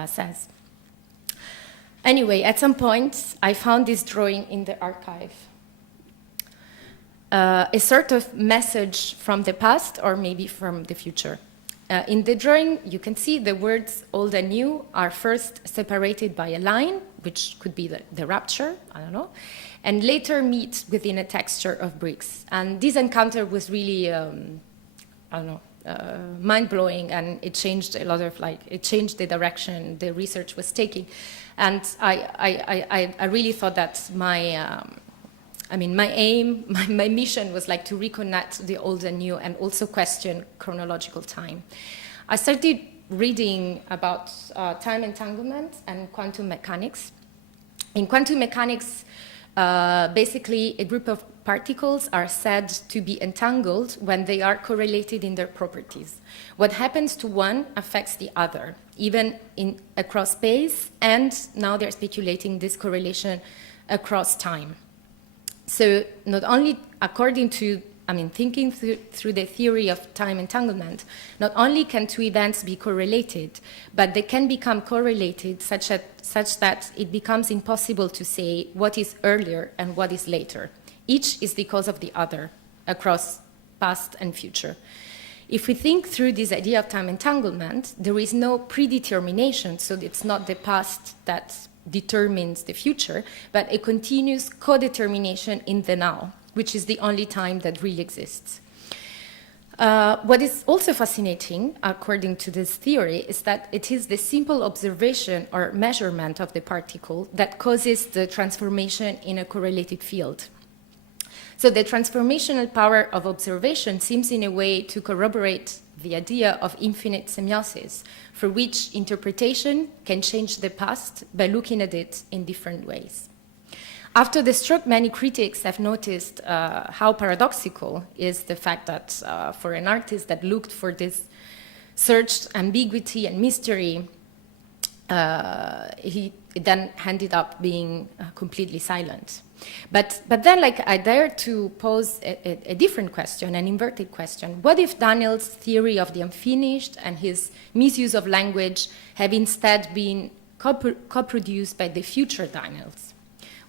says. Anyway, at some point, I found this drawing in the archive. A sort of message from the past or maybe from the future. In the drawing, you can see the words old and new are first separated by a line, which could be the rapture, I don't know, and later meet within a texture of bricks. And this encounter was really, I don't know, mind-blowing, and it changed a lot of, like, it changed the direction the research was taking. And I really thought that my aim, my mission was like to reconnect the old and new and also question chronological time. I started reading about time entanglement and quantum mechanics. In quantum mechanics, basically a group of particles are said to be entangled when they are correlated in their properties. What happens to one affects the other, even across space, and now they're speculating this correlation across time. So not only according to, thinking through the theory of time entanglement, not only can 2 events be correlated, but they can become correlated such that it becomes impossible to say what is earlier and what is later. Each is the cause of the other across past and future. If we think through this idea of time entanglement, there is no predetermination, so it's not the past that determines the future, but a continuous co-determination in the now, which is the only time that really exists. What is also fascinating, according to this theory, is that it is the simple observation or measurement of the particle that causes the transformation in a correlated field. So the transformational power of observation seems in a way to corroborate the idea of infinite semiosis, for which interpretation can change the past by looking at it in different ways. After the stroke, many critics have noticed how paradoxical is the fact that for an artist that looked for this searched ambiguity and mystery, he then ended up being completely silent. But then, I dare to pose a different question, an inverted question. What if Daniel's theory of the unfinished and his misuse of language have instead been co-produced by the future Daniels?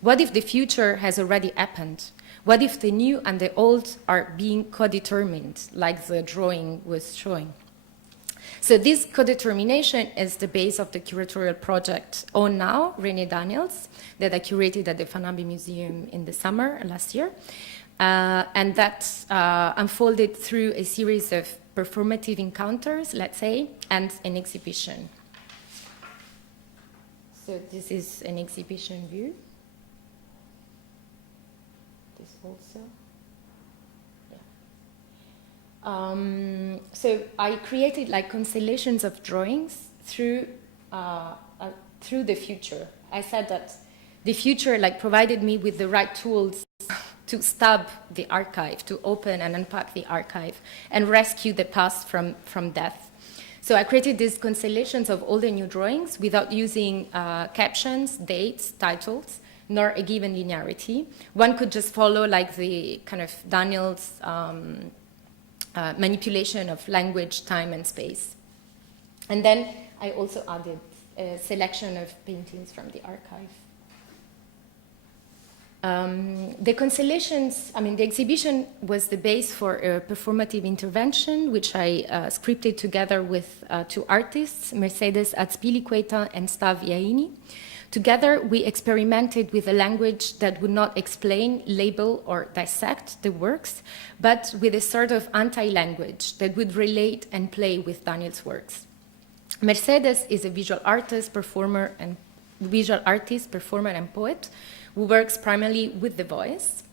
What if the future has already happened? What if the new and the old are being co-determined, like the drawing was showing? So this co-determination is the base of the curatorial project On Now, René Daniels, that I curated at the Van Abe Museum in the summer last year, and that unfolded through a series of performative encounters, let's say, and an exhibition. So this is an exhibition view. This also. So I created constellations of drawings through the future. I said that the future provided me with the right tools to stab the archive, to open and unpack the archive, and rescue the past from death. So I created these constellations of all the new drawings without using captions, dates, titles, nor a given linearity. One could just follow like the kind of Daniel's manipulation of language, time, and space. And then I also added a selection of paintings from the archive. The constellations, the exhibition was the base for a performative intervention, which I scripted together with two artists, Mercedes Azpilicueta and Stav Iaini. Together, we experimented with a language that would not explain, label, or dissect the works, but with a sort of anti-language that would relate and play with Daniel's works. Mercedes is a visual artist, performer, and poet, who works primarily with the voice,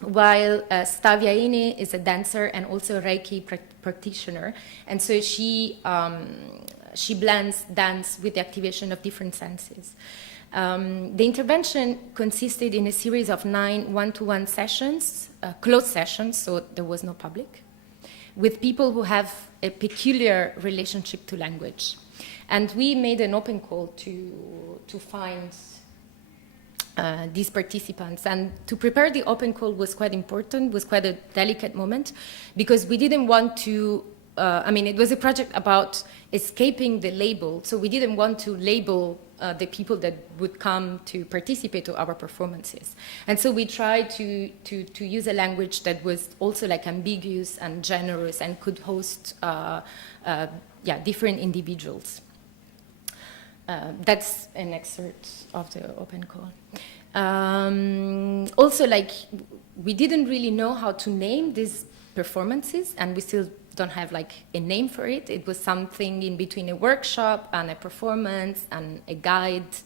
while Stav Iaini is a dancer and also a Reiki practitioner, and so she blends dance with the activation of different senses. The intervention consisted in a series of 9 one-to-one sessions, closed sessions, so there was no public, with people who have a peculiar relationship to language. And we made an open call to find these participants. And to prepare the open call was quite important, was quite a delicate moment, because we didn't want to, it was a project about escaping the label, so we didn't want to label the people that would come to participate to our performances. And so we tried to use a language that was also like ambiguous and generous and could host different individuals. That's an excerpt of the open call. Also, like, we didn't really know how to name these performances, and we still don't have like a name for it. It was something in between a workshop and a performance and a guide.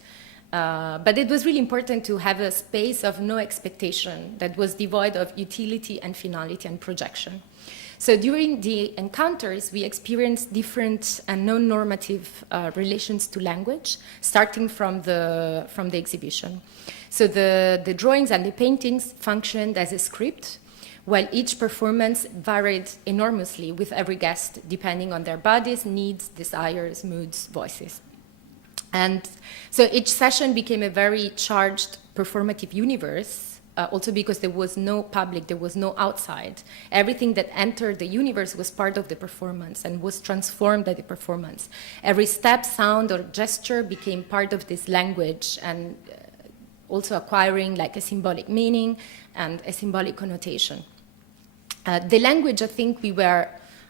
But it was really important to have a space of no expectation that was devoid of utility and finality and projection. So during the encounters, we experienced different and non-normative relations to language, starting from the exhibition. So the drawings and the paintings functioned as a script, while each performance varied enormously with every guest, depending on their bodies, needs, desires, moods, voices. And so each session became a very charged performative universe, also because there was no public, there was no outside. Everything that entered the universe was part of the performance and was transformed by the performance. Every step, sound, or gesture became part of this language and also acquiring like a symbolic meaning and a symbolic connotation. The language I think we were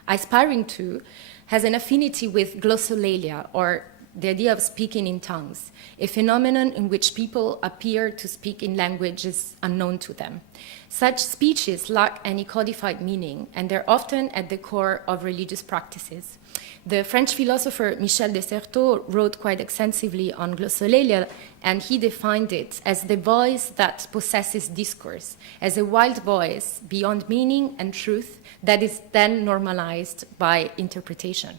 aspiring to has an affinity with glossolalia, or the idea of speaking in tongues, a phenomenon in which people appear to speak in languages unknown to them. Such speeches lack any codified meaning, and they're often at the core of religious practices. The French philosopher Michel de Certeau wrote quite extensively on glossolalia, and he defined it as the voice that possesses discourse, as a wild voice beyond meaning and truth that is then normalized by interpretation.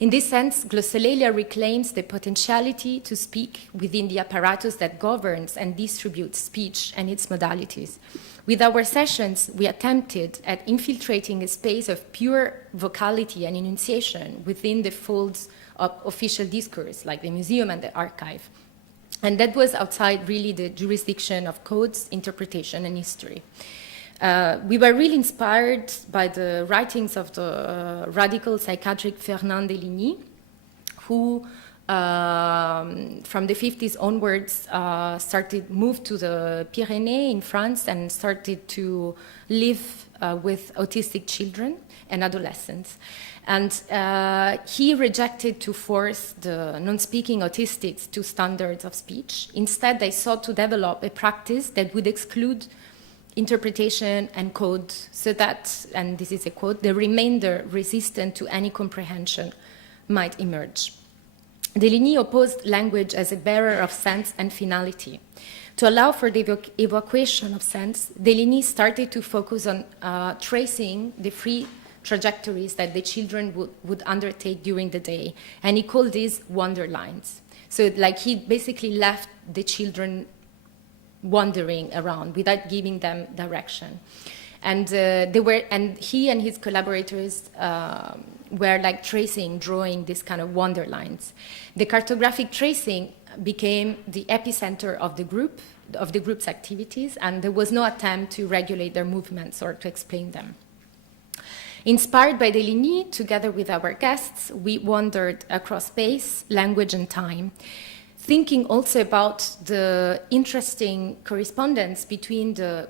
In this sense, glossolalia reclaims the potentiality to speak within the apparatus that governs and distributes speech and its modalities. With our sessions, we attempted at infiltrating a space of pure vocality and enunciation within the folds of official discourse, like the museum and the archive. And that was outside really the jurisdiction of codes, interpretation, and history. We were really inspired by the writings of the radical psychiatric Fernand Deligny, who from the 50s onwards moved to the Pyrenees in France and started to live with autistic children and adolescents. And he rejected to force the non-speaking autistics to standards of speech. Instead, they sought to develop a practice that would exclude interpretation and code so that, and this is a quote, the remainder resistant to any comprehension might emerge. Deligny opposed language as a bearer of sense and finality. To allow for the evacuation of sense, Deligny started to focus on tracing the free trajectories that the children would undertake during the day, and he called these wonder lines. So like he basically left the children wandering around without giving them direction. And he and his collaborators were like drawing this kind of wander lines. The cartographic tracing became the epicenter of the group's activities, and there was no attempt to regulate their movements or to explain them. Inspired by Deligny, together with our guests, we wandered across space, language, and time, thinking also about the interesting correspondence between the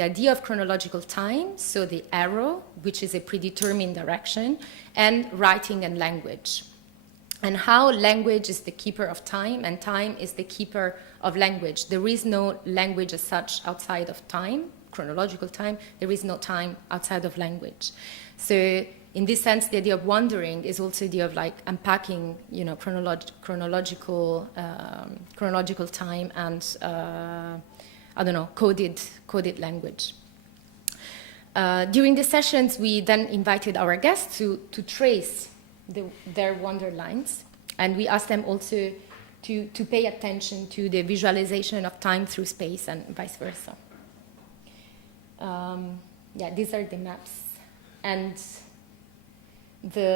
idea of chronological time, so the arrow, which is a predetermined direction, and writing and language. And how language is the keeper of time, and time is the keeper of language. There is no language as such outside of time, chronological time. There is no time outside of language. So in this sense, the idea of wandering is also the idea of like unpacking, chronological time and coded language. During the sessions, we then invited our guests to trace their wander lines, and we asked them also to pay attention to the visualization of time through space and vice versa. These are the maps, and they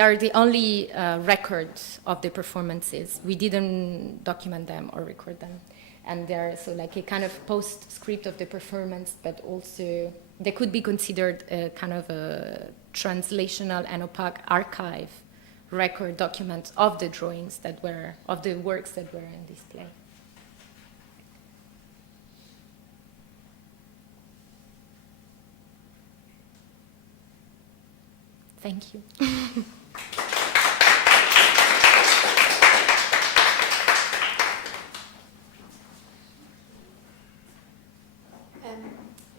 are the only records of the performances. We didn't document them or record them, and they're so like a kind of postscript of the performance, but also they could be considered a kind of a translational and opaque archive record document of the drawings of the works that were in display. Thank you.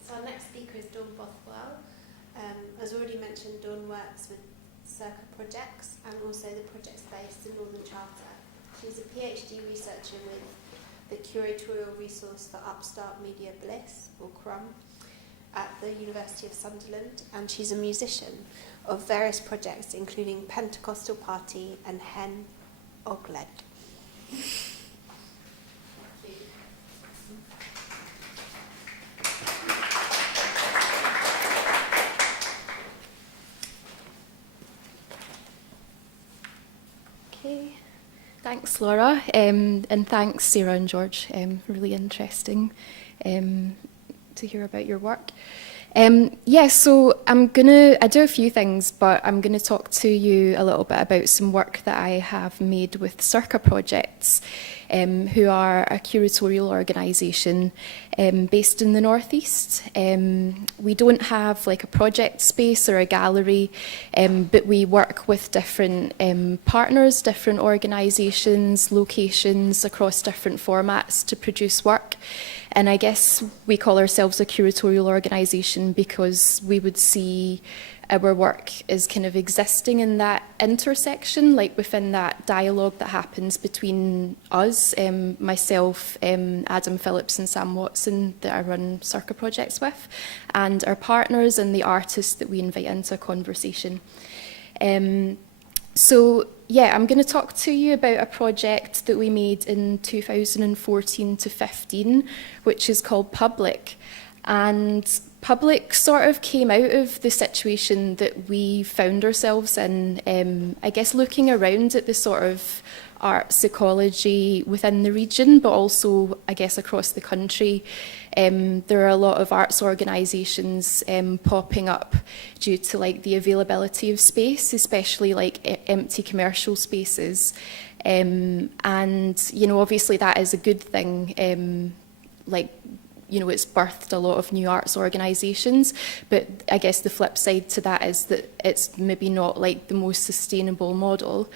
So our next speaker is Dawn Bothwell. As already mentioned, Dawn works with Circa projects and also the projects based in Northern Charter. She's a PhD researcher with the Curatorial Resource for Upstart Media Bliss, or CRUM, at the University of Sunderland, and she's a musician of various projects including Pentecostal Party and Hen Ogledd. Okay, thanks Laura, and thanks Sarah and George. Really interesting to hear about your work. So I do a few things, but I'm gonna talk to you a little bit about some work that I have made with Circa Projects, who are a curatorial organisation based in the Northeast. We don't have like a project space or a gallery, but we work with different partners, different organisations, locations across different formats to produce work. And I guess we call ourselves a curatorial organisation because we would see our work as kind of existing in that intersection, like within that dialogue that happens between us, myself, Adam Phillips and Sam Watson, that I run Circa Projects with, and our partners and the artists that we invite into a conversation. I'm going to talk to you about a project that we made in 2014 to 15, which is called Public. And Public sort of came out of the situation that we found ourselves in, I guess looking around at the sort of arts ecology within the region, but also, I guess, across the country. There are a lot of arts organisations popping up due to like the availability of space, especially like empty commercial spaces. And, obviously that is a good thing. It's birthed a lot of new arts organisations, but I guess the flip side to that is that it's maybe not like the most sustainable model.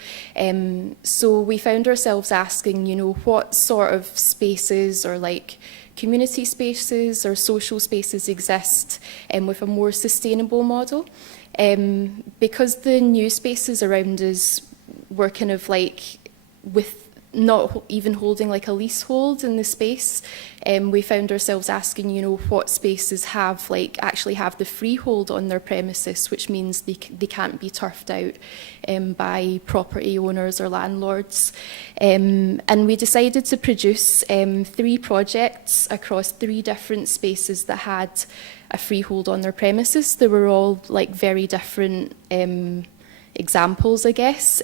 So we found ourselves asking, what sort of spaces or like community spaces or social spaces exist with a more sustainable model. Because the new spaces around us were kind of like with not even holding like a leasehold in the space. We found ourselves asking, you know, what spaces have actually have the freehold on their premises, which means they can't be turfed out by property owners or landlords. And we decided to produce 3 projects across 3 different spaces that had a freehold on their premises. They were all like very different examples, I guess.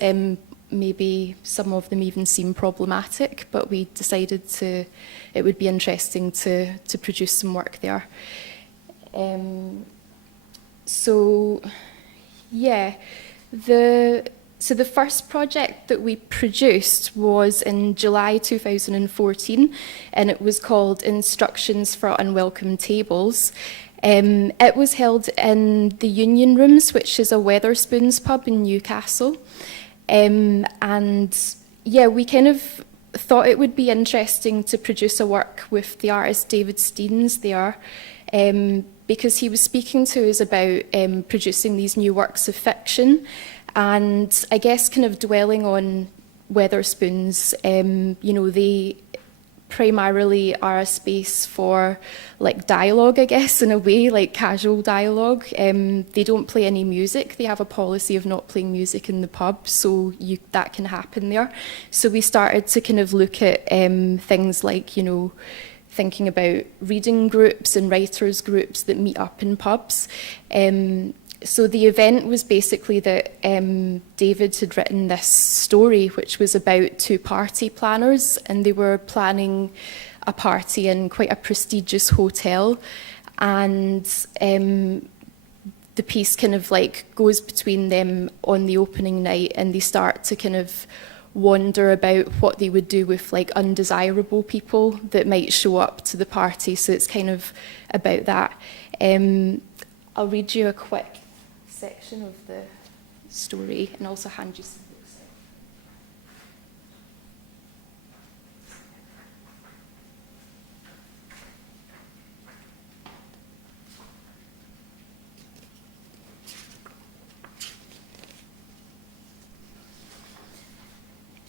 Maybe some of them even seem problematic, but we decided it would be interesting to produce some work there. So the first project that we produced was in July 2014, and it was called Instructions for Unwelcome Tables. It was held in the Union Rooms, which is a Wetherspoons pub in Newcastle. And yeah, we kind of thought it would be interesting to produce a work with the artist David Steens there, because he was speaking to us about producing these new works of fiction, and I guess kind of dwelling on Wetherspoons. You know, they primarily are a space for like dialogue, I guess, in a way, like casual dialogue. They don't play any music. They have a policy of not playing music in the pub, so that can happen there. So we started to kind of look at things like, you know, thinking about reading groups and writers groups that meet up in pubs. So the event was basically that David had written this story which was about 2 party planners, and they were planning a party in quite a prestigious hotel, and the piece kind of like goes between them on the opening night, and they start to kind of wonder about what they would do with like undesirable people that might show up to the party. So it's kind of about that. I'll read you a quick section of the story and also hand you some books.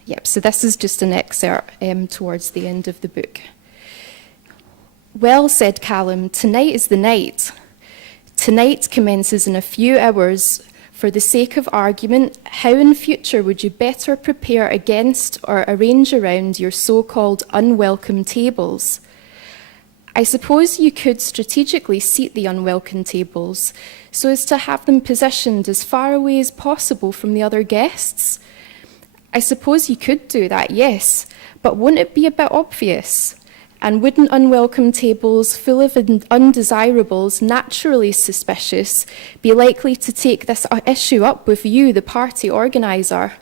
Yep, so this is just an excerpt towards the end of the book. "Well," said Callum, "tonight is the night. Tonight commences in a few hours. For the sake of argument, how in future would you better prepare against or arrange around your so-called unwelcome tables? I suppose you could strategically seat the unwelcome tables so as to have them positioned as far away as possible from the other guests. I suppose you could do that, yes, but wouldn't it be a bit obvious? And wouldn't unwelcome tables full of undesirables, naturally suspicious, be likely to take this issue up with you, the party organiser?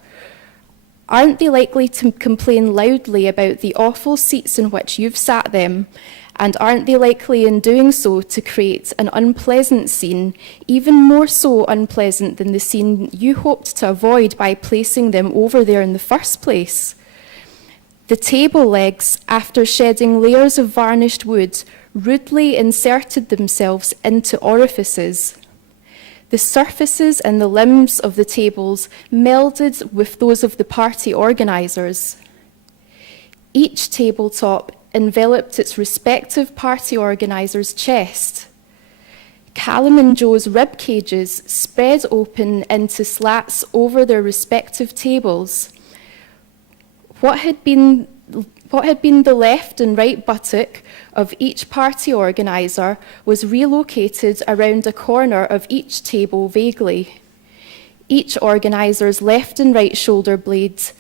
Aren't they likely to complain loudly about the awful seats in which you've sat them? And aren't they likely in doing so to create an unpleasant scene, even more so unpleasant than the scene you hoped to avoid by placing them over there in the first place? The table legs, after shedding layers of varnished wood, rudely inserted themselves into orifices. The surfaces and the limbs of the tables melded with those of the party organisers. Each tabletop enveloped its respective party organiser's chest. Callum and Joe's rib cages spread open into slats over their respective tables. What had been the left and right buttock of each party organiser was relocated around a corner of each table vaguely. Each organiser's left and right shoulder blades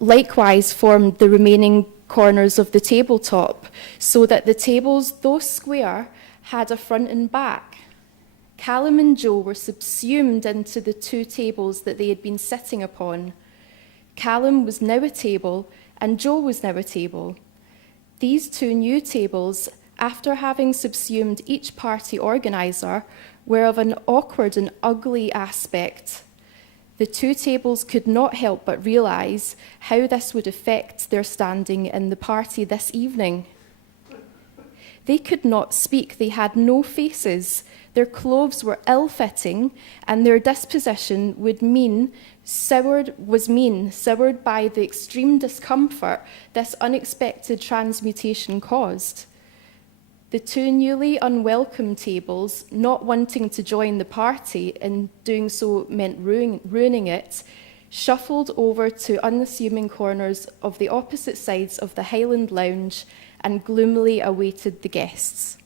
likewise formed the remaining corners of the tabletop, so that the tables, though square, had a front and back. Callum and Joe were subsumed into the 2 tables that they had been sitting upon. Callum was now a table, and Joe was now a table. These 2 new tables, after having subsumed each party organiser, were of an awkward and ugly aspect. The 2 tables could not help but realise how this would affect their standing in the party this evening. They could not speak, they had no faces, their clothes were ill-fitting, and their disposition would mean soured by the extreme discomfort this unexpected transmutation caused. The two newly unwelcome tables, not wanting to join the party and doing so meant ruining it, shuffled over to unassuming corners of the opposite sides of the Highland Lounge and gloomily awaited the guests.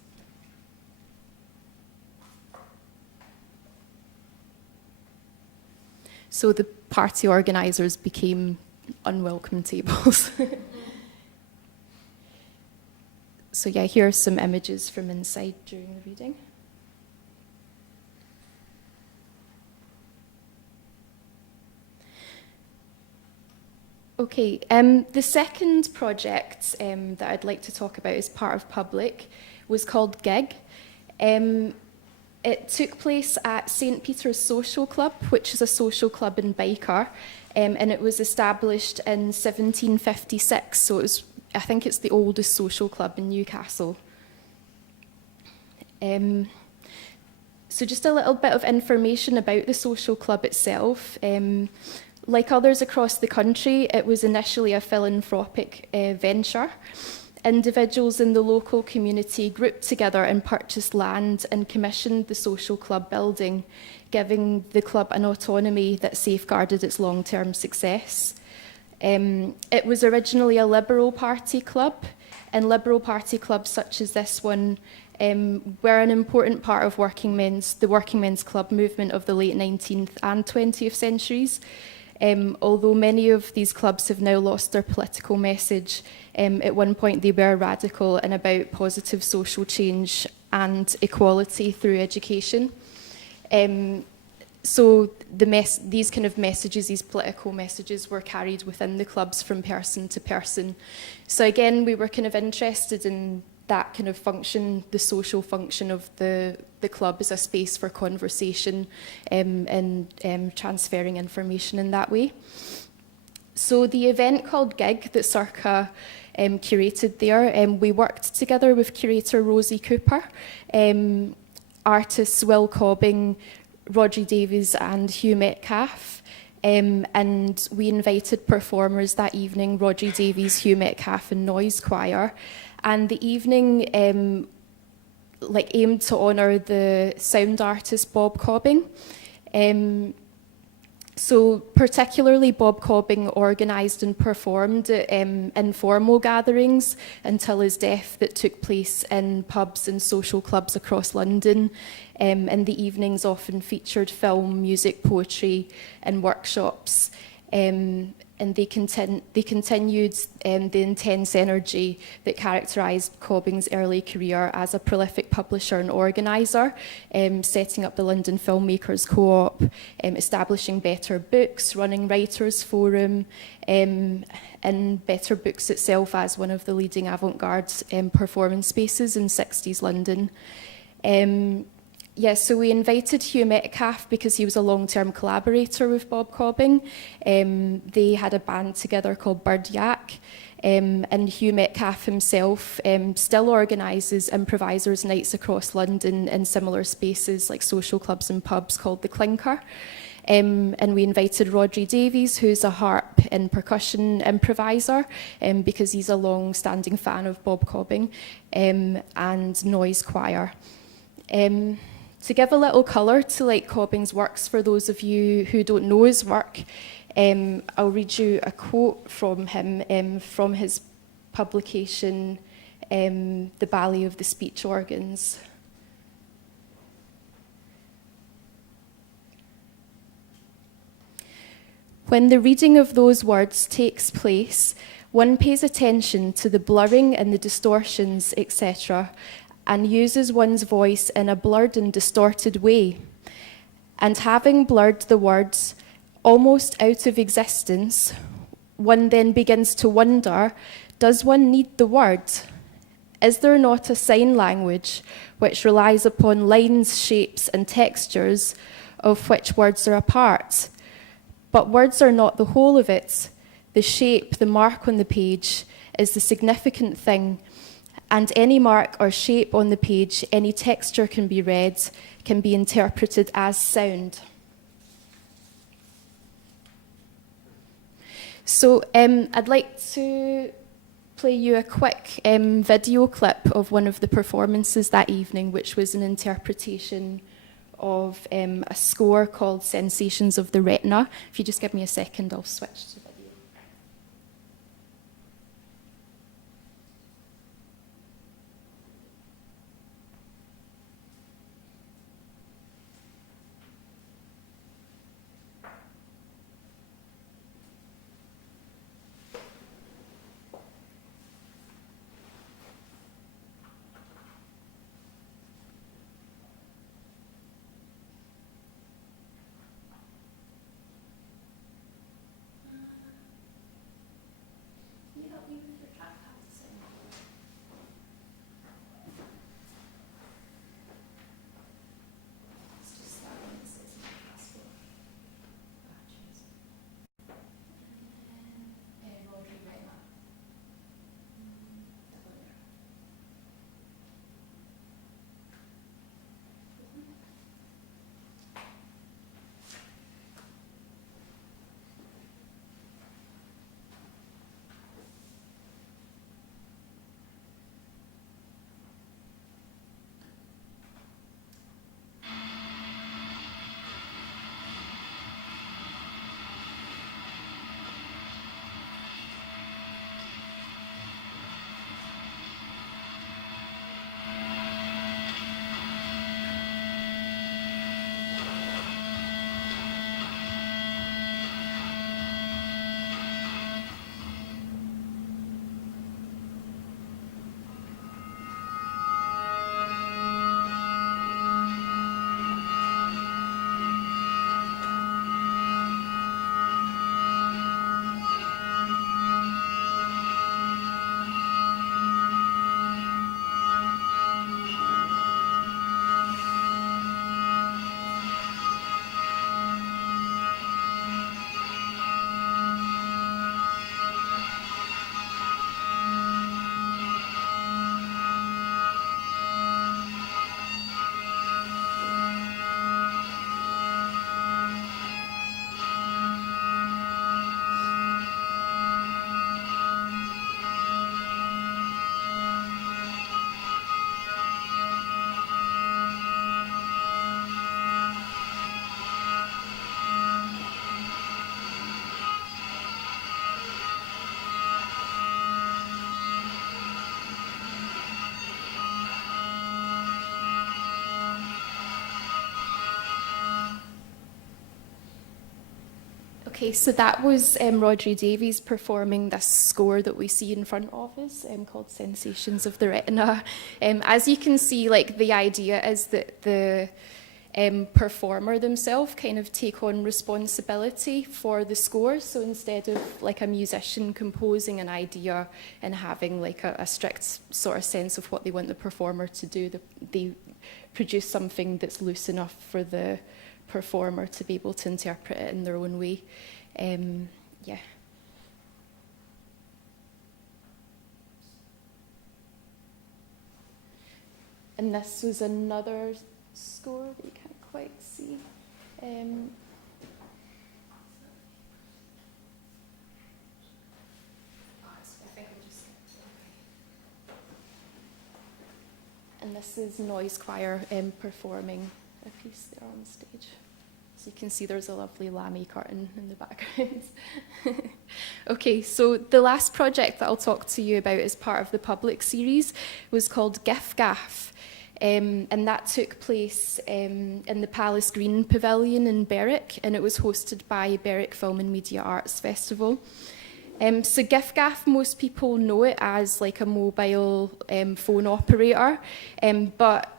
So the party organisers became unwelcome tables. So yeah, here are some images from inside during the reading. Okay, the second project that I'd like to talk about as part of Public was called GIG. It took place at St Peter's Social Club, which is a social club in Byker, and it was established in 1756, so I think it's the oldest social club in Newcastle. So just a little bit of information about the social club itself. Like others across the country, it was initially a philanthropic venture. Individuals in the local community grouped together and purchased land and commissioned the social club building, giving the club an autonomy that safeguarded its long-term success. It was originally a Liberal Party club, and Liberal Party clubs such as this one were an important part of the working men's club movement of the late 19th and 20th centuries. Although many of these clubs have now lost their political message, at one point they were radical and about positive social change and equality through education. So these kind of messages, these political messages, were carried within the clubs from person to person. So again, we were kind of interested in that kind of function, the social function of the club as a space for conversation and transferring information in that way. So the event called GIG that Circa curated there, we worked together with curator Rosie Cooper, artists Will Cobbing, Rodri Davies and Hugh Metcalfe. And we invited performers that evening, Rodri Davies, Hugh Metcalfe and Noise Choir. And the evening aimed to honour the sound artist Bob Cobbing. So particularly Bob Cobbing organised and performed informal gatherings until his death that took place in pubs and social clubs across London. And the evenings often featured film, music, poetry and workshops. And they continued the intense energy that characterised Cobbing's early career as a prolific publisher and organiser, setting up the London Filmmakers Co-op, establishing Better Books, running Writers' Forum, and Better Books itself as one of the leading avant-garde performance spaces in 60s London. Yes, so we invited Hugh Metcalfe because he was a long-term collaborator with Bob Cobbing. They had a band together called Bird Yak, and Hugh Metcalfe himself still organises improvisers' nights across London in similar spaces like social clubs and pubs called The Clinker. And we invited Rodri Davies, who's a harp and percussion improviser, because he's a long-standing fan of Bob Cobbing, and Noise Choir. To give a little colour to Cobbing's works, for those of you who don't know his work, I'll read you a quote from him from his publication, The Ballet of the Speech Organs. When the reading of those words takes place, one pays attention to the blurring and the distortions, etc., and uses one's voice in a blurred and distorted way. And having blurred the words almost out of existence, one then begins to wonder, does one need the word? Is there not a sign language which relies upon lines, shapes, and textures of which words are a part? But words are not the whole of it. The shape, the mark on the page, is the significant thing. And any mark or shape on the page, any texture can be read, can be interpreted as sound. So I'd like to play you a quick video clip of one of the performances that evening, which was an interpretation of a score called Sensations of the Retina. If you just give me a second, I'll switch to video. Okay, so that was Rodri Davies performing this score that we see in front of us, called Sensations of the Retina. As you can see, like, the idea is that the performer themselves kind of take on responsibility for the score. So instead of like a musician composing an idea and having like a strict sort of sense of what they want the performer to do, they produce something that's loose enough for the performer to be able to interpret it in their own way. Yeah. And this was another score that you can't quite see. And this is Noise Choir performing a piece there on stage. So you can see there's a lovely Lammy curtain in the background. Okay, so the last project that I'll talk to you about as part of the public series was called GIF Gaff. And that took place in the Palace Green Pavilion in Berwick, and it was hosted by Berwick Film and Media Arts Festival. So GIF Gaff, most people know it as like a mobile phone operator, but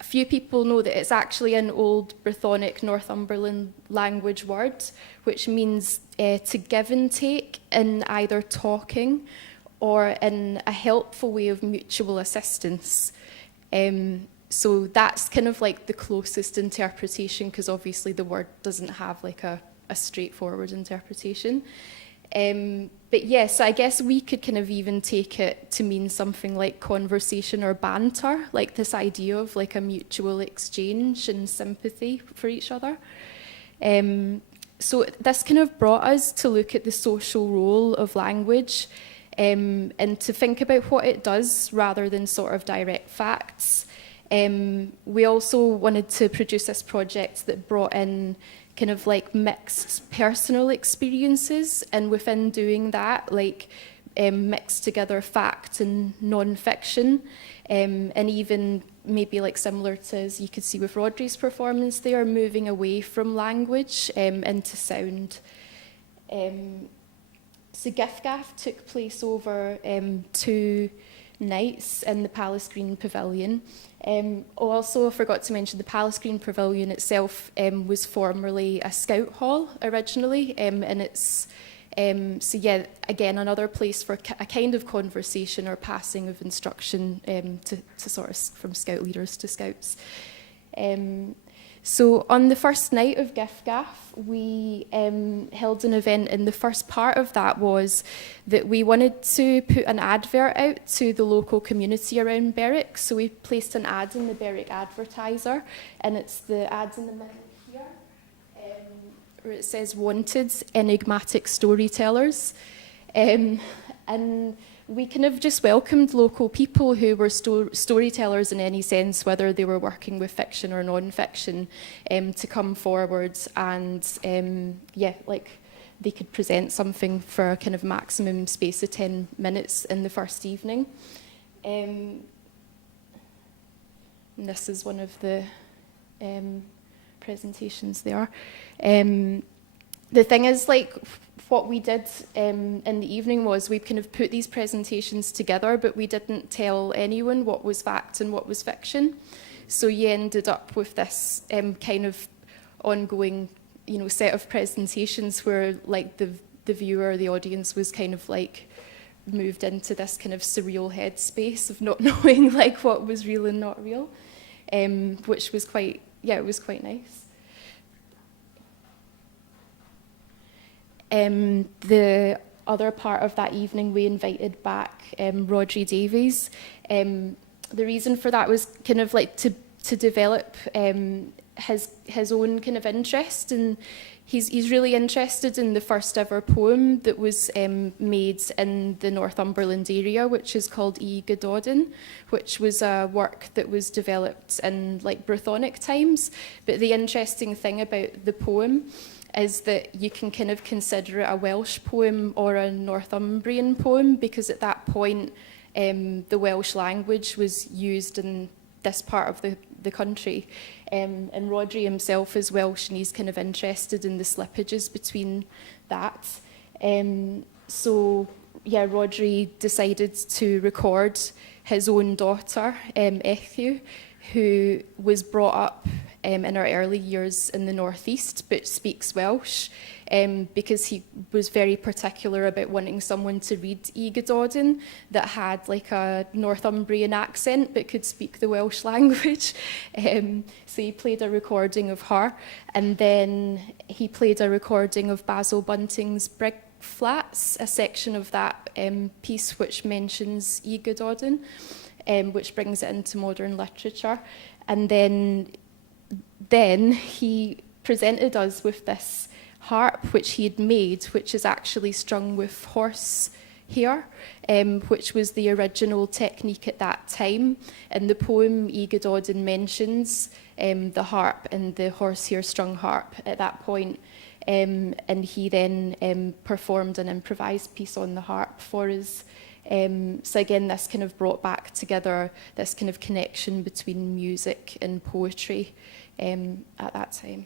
a few people know that it's actually an old Brythonic Northumberland language word, which means to give and take in either talking or in a helpful way of mutual assistance. So that's kind of like the closest interpretation, because obviously the word doesn't have like a straightforward interpretation. But yes, I guess we could kind of even take it to mean something like conversation or banter, like this idea of like a mutual exchange and sympathy for each other. so this kind of brought us to look at the social role of language, and to think about what it does rather than sort of direct facts. We also wanted to produce this project that brought in kind of like mixed personal experiences, and within doing that, like mixed together fact and non-fiction, and even maybe like similar to, as you could see with Rodri's performance there, moving away from language into sound. So Gift took place over 2 nights in the Palace Green Pavilion. Also, I forgot to mention the Palace Green Pavilion itself was formerly a scout hall originally, and it's so yeah, again, another place for a kind of conversation or passing of instruction to sort of from scout leaders to scouts. So on the first night of Gift we held an event, and the first part of that was that we wanted to put an advert out to the local community around Berwick. So we placed an ad in the Berwick Advertiser, and it's the ad in the middle here, where it says "Wanted Enigmatic Storytellers," and we kind of just welcomed local people who were storytellers in any sense, whether they were working with fiction or non-fiction, to come forward and yeah, like they could present something for a kind of maximum space of 10 minutes in the first evening. And this is one of the presentations there. The thing is, like, what we did in the evening was we kind of put these presentations together, but we didn't tell anyone what was fact and what was fiction. So you ended up with this kind of ongoing, you know, set of presentations where, like, the viewer, the audience was kind of like moved into this kind of surreal headspace of not knowing like what was real and not real, which was quite, yeah, it was quite nice. The other part of that evening, we invited back Rodri Davies. The reason for that was kind of like to develop his own kind of interest, and he's really interested in the first ever poem that was made in the Northumberland area, which is called Y Gododdin, which was a work that was developed in like Brythonic times. But the interesting thing about the poem is that you can kind of consider it a Welsh poem or a Northumbrian poem, because at that point the Welsh language was used in this part of the country. And Rodri himself is Welsh, and he's kind of interested in the slippages between that. So yeah, Rodri decided to record his own daughter, Ethiw, who was brought up in her early years in the northeast, but speaks Welsh, because he was very particular about wanting someone to read Y Gododdin that had like a Northumbrian accent but could speak the Welsh language. So he played a recording of her, and then he played a recording of Basil Bunting's Brig Flats, a section of that piece which mentions Y Gododdin, which brings it into modern literature. And then he presented us with this harp which he had made, which is actually strung with horse hair, which was the original technique at that time. And the poem Y Gododdin mentions the harp and the horsehair strung harp at that point. And he then performed an improvised piece on the harp for us. So again, this kind of brought back together this kind of connection between music and poetry at that time.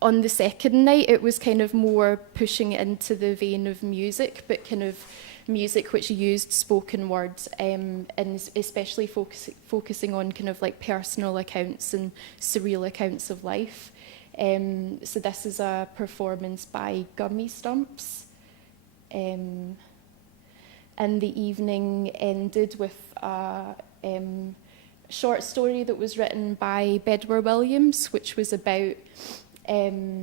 On the second night, it was kind of more pushing it into the vein of music, but kind of music which used spoken words, and especially focusing on kind of like personal accounts and surreal accounts of life. So this is a performance by Gummy Stumps. And the evening ended with a short story that was written by Bedwer Williams, which was about a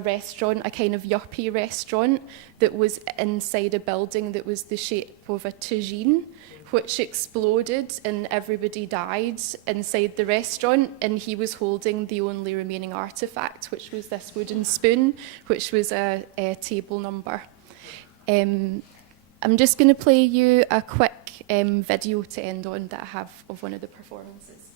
restaurant, a kind of yuppie restaurant that was inside a building that was the shape of a tagine, which exploded and everybody died inside the restaurant, and he was holding the only remaining artefact, which was this wooden spoon, which was a table number. I'm just going to play you a quick video to end on that I have of one of the performances.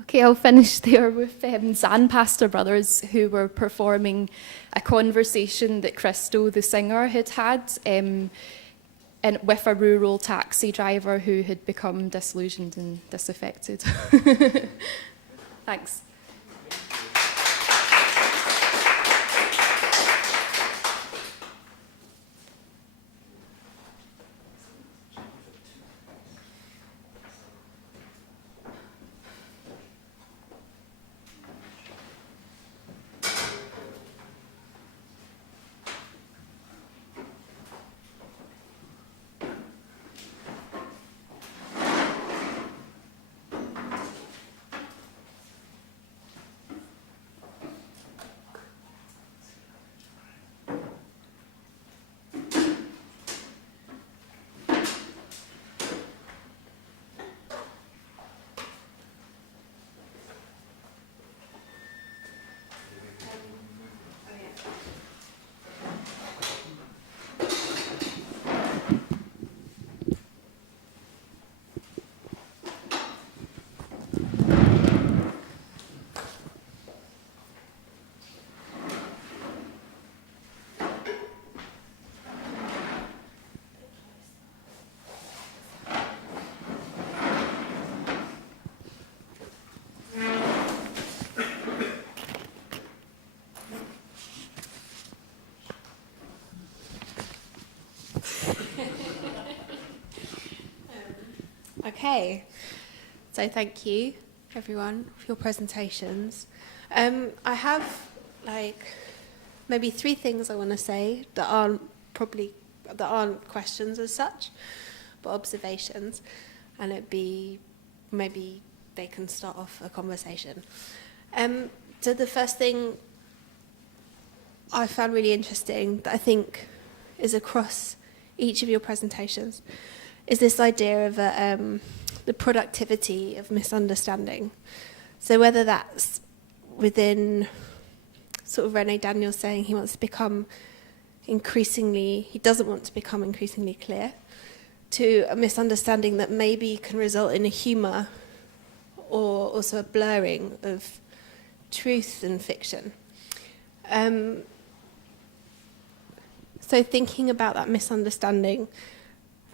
Okay, I'll finish there with Zanpaster Brothers, who were performing a conversation that Crystal, the singer, had and with a rural taxi driver who had become disillusioned and disaffected. Thanks. Okay, so thank you everyone for your presentations. I have maybe 3 things I want to say that aren't questions as such, but observations, and maybe they can start off a conversation. So the first thing I found really interesting that I think is across each of your presentations is this idea of the productivity of misunderstanding. So whether that's within sort of René Daniels saying he doesn't want to become increasingly clear, to a misunderstanding that maybe can result in a humour or also a blurring of truth and fiction. So thinking about that misunderstanding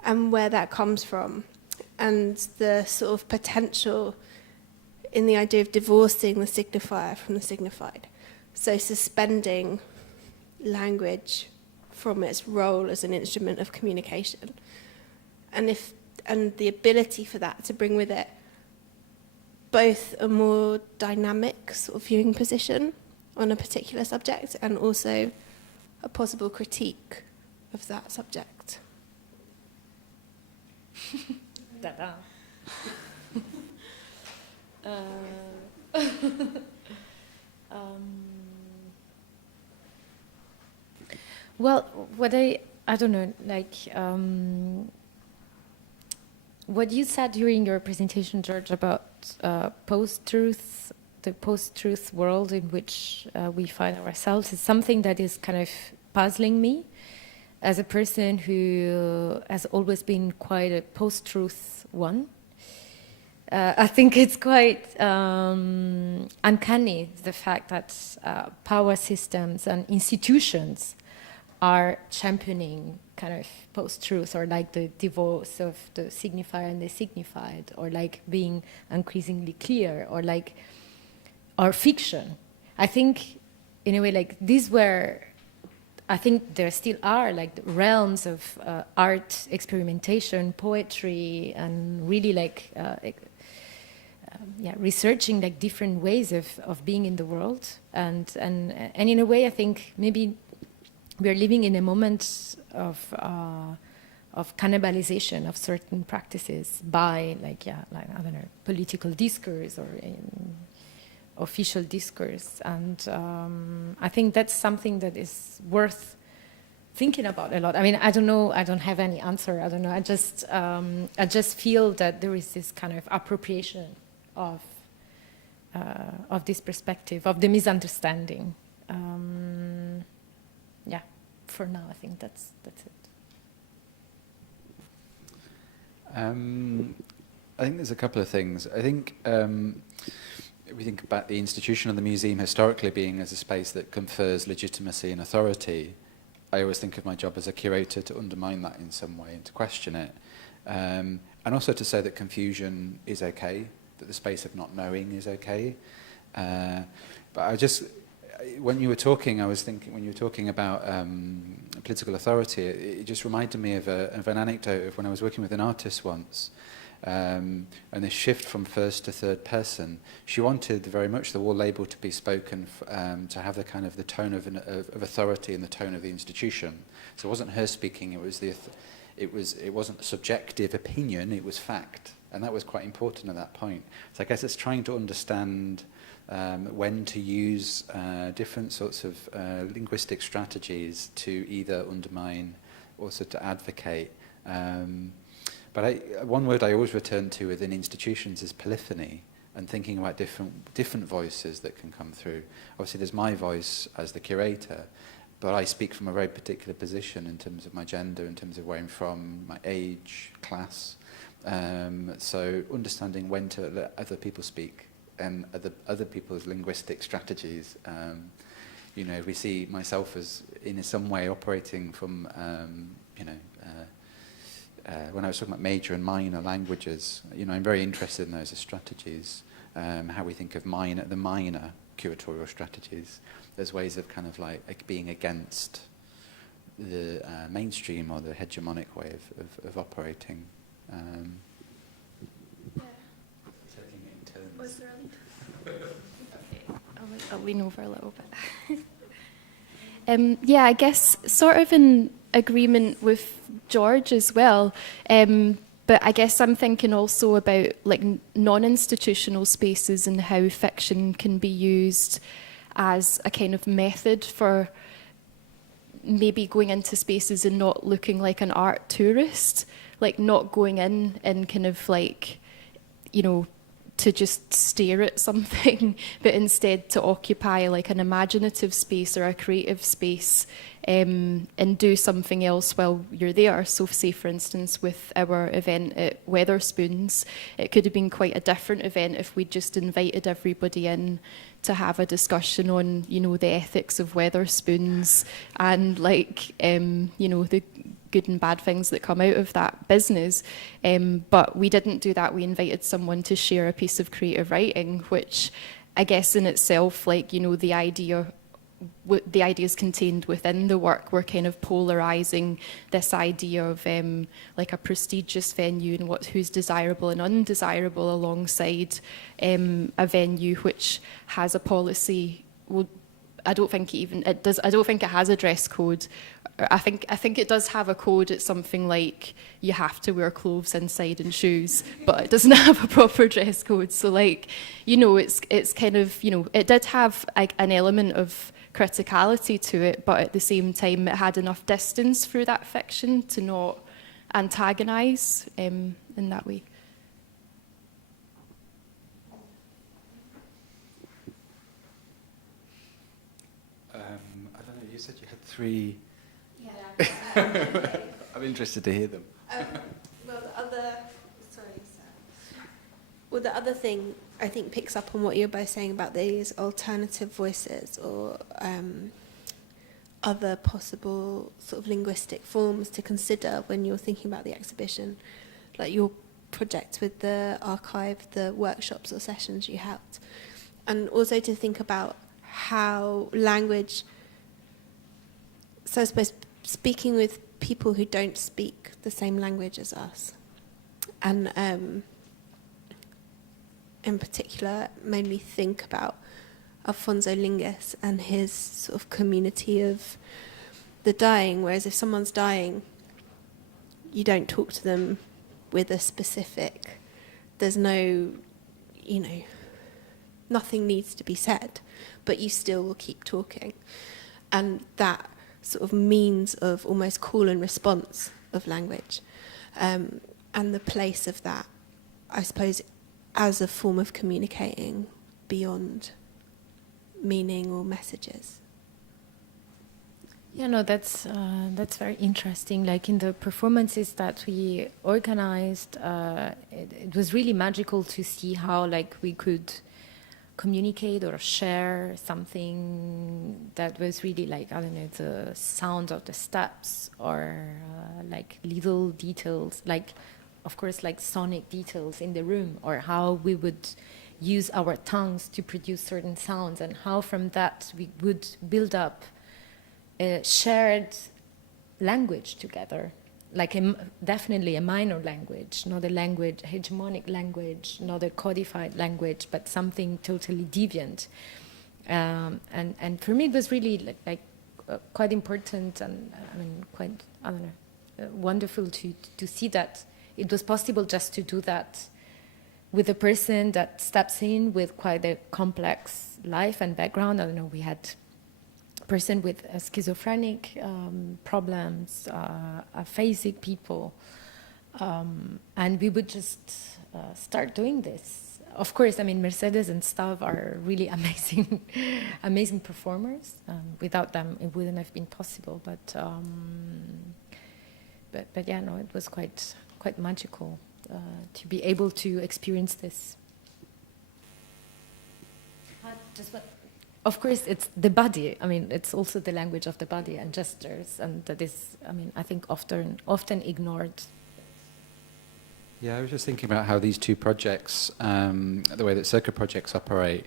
and where that comes from, and the sort of potential in the idea of divorcing the signifier from the signified. So suspending language from its role as an instrument of communication. And the ability for that to bring with it both a more dynamic sort of viewing position on a particular subject and also a possible critique of that subject. Da-da. Well, what I don't know, like, what you said during your presentation, George, about post-truth, the post-truth world in which we find ourselves is something that is kind of puzzling me as a person who has always been quite a post-truth one. I think it's quite uncanny, the fact that power systems and institutions are championing kind of post-truth, or like the divorce of the signifier and the signified, or like being increasingly clear, or like our fiction. I think, in a way, like these were, I think there still are like realms of art, experimentation, poetry, and really like researching like different ways of being in the world, and in a way, I think maybe we are living in a moment of cannibalization of certain practices by like I don't know, political discourse or official discourse, and I think that's something that is worth thinking about a lot. I mean, I don't know, I don't have any answer. I don't know. I just feel that there is this kind of appropriation of this perspective, of the misunderstanding. Yeah, for now, I think that's it. I think there's a couple of things. I think we think about the institution of the museum historically being as a space that confers legitimacy and authority. I always think of my job as a curator to undermine that in some way and to question it. And also to say that confusion is okay, that the space of not knowing is okay. But I just, when you were talking, I was thinking, when you were talking about political authority, it just reminded me of an anecdote of when I was working with an artist once. And this shift from first to third person, she wanted very much the wall label to be spoken, to have the kind of the tone of authority and the tone of the institution. So it wasn't her speaking; it wasn't subjective opinion; it was fact, and that was quite important at that point. So I guess it's trying to understand when to use different sorts of linguistic strategies to either undermine, also to advocate. But one word I always return to within institutions is polyphony, and thinking about different voices that can come through. Obviously, there's my voice as the curator, but I speak from a very particular position in terms of my gender, in terms of where I'm from, my age, class. So understanding when to let other people speak and other people's linguistic strategies. You know, we see myself as in some way operating from, when I was talking about major and minor languages, I'm very interested in those as strategies, how we think of the minor curatorial strategies as ways of kind of like being against the mainstream or the hegemonic way of operating. Taking it in turns. Was there I'll lean over a little bit. Yeah, I guess sort of in agreement with George as well, but I guess I'm thinking also about like non-institutional spaces and how fiction can be used as a kind of method for maybe going into spaces and not looking like an art tourist, like not going in and kind of like, to just stare at something, but instead to occupy like an imaginative space or a creative space, and do something else while you're there. So say, for instance, with our event at Weatherspoons, it could have been quite a different event if we'd just invited everybody in to have a discussion on, the ethics of Weatherspoons and like, the good and bad things that come out of that business. But we didn't do that. We invited someone to share a piece of creative writing, which I guess in itself, like, the idea the ideas contained within the work were kind of polarizing this idea of like a prestigious venue and who's desirable and undesirable alongside a venue which has a policy. Well, I don't think it does. I don't think it has a dress code. I think it does have a code. It's something like you have to wear clothes inside and shoes, but it doesn't have a proper dress code. So like, it's kind of, it did have an element of criticality to it, but at the same time, it had enough distance through that fiction to not antagonize in that way. I don't know, you said you had 3. Yeah. I'm interested to hear them. Well, the other thing I think picks up on what you're both saying about these alternative voices or other possible sort of linguistic forms to consider when you're thinking about the exhibition, like your project with the archive, the workshops or sessions you held, and also to think about how language, so I suppose speaking with people who don't speak the same language as us, and in particular made me think about Alfonso Lingus and his sort of community of the dying, whereas if someone's dying, you don't talk to them with a specific, there's no, nothing needs to be said, but you still will keep talking. And that sort of means of almost call and response of language, and the place of that, I suppose, as a form of communicating beyond meaning or messages. Yeah, no, that's very interesting. Like in the performances that we organized, it was really magical to see how like we could communicate or share something that was really like, I don't know, the sound of the steps or like little details, like of course like sonic details in the room, or how we would use our tongues to produce certain sounds, and how from that we would build up a shared language together, like definitely a minor language, not a language, hegemonic language, not a codified language, but something totally deviant. And for me, it was really quite important, and I mean, quite, I don't know, wonderful to see that it was possible just to do that with a person that steps in with quite a complex life and background. I don't know, we had a person with schizophrenic problems, aphasic people, and we would just start doing this. Of course, I mean, Mercedes and Stav are really amazing, amazing performers. Without them, it wouldn't have been possible. But yeah, no, it was quite magical to be able to experience this. Of course, it's the body. I mean, it's also the language of the body and gestures, and that is, I mean, I think often ignored. Yeah, I was just thinking about how these two projects, the way that Circa projects operate,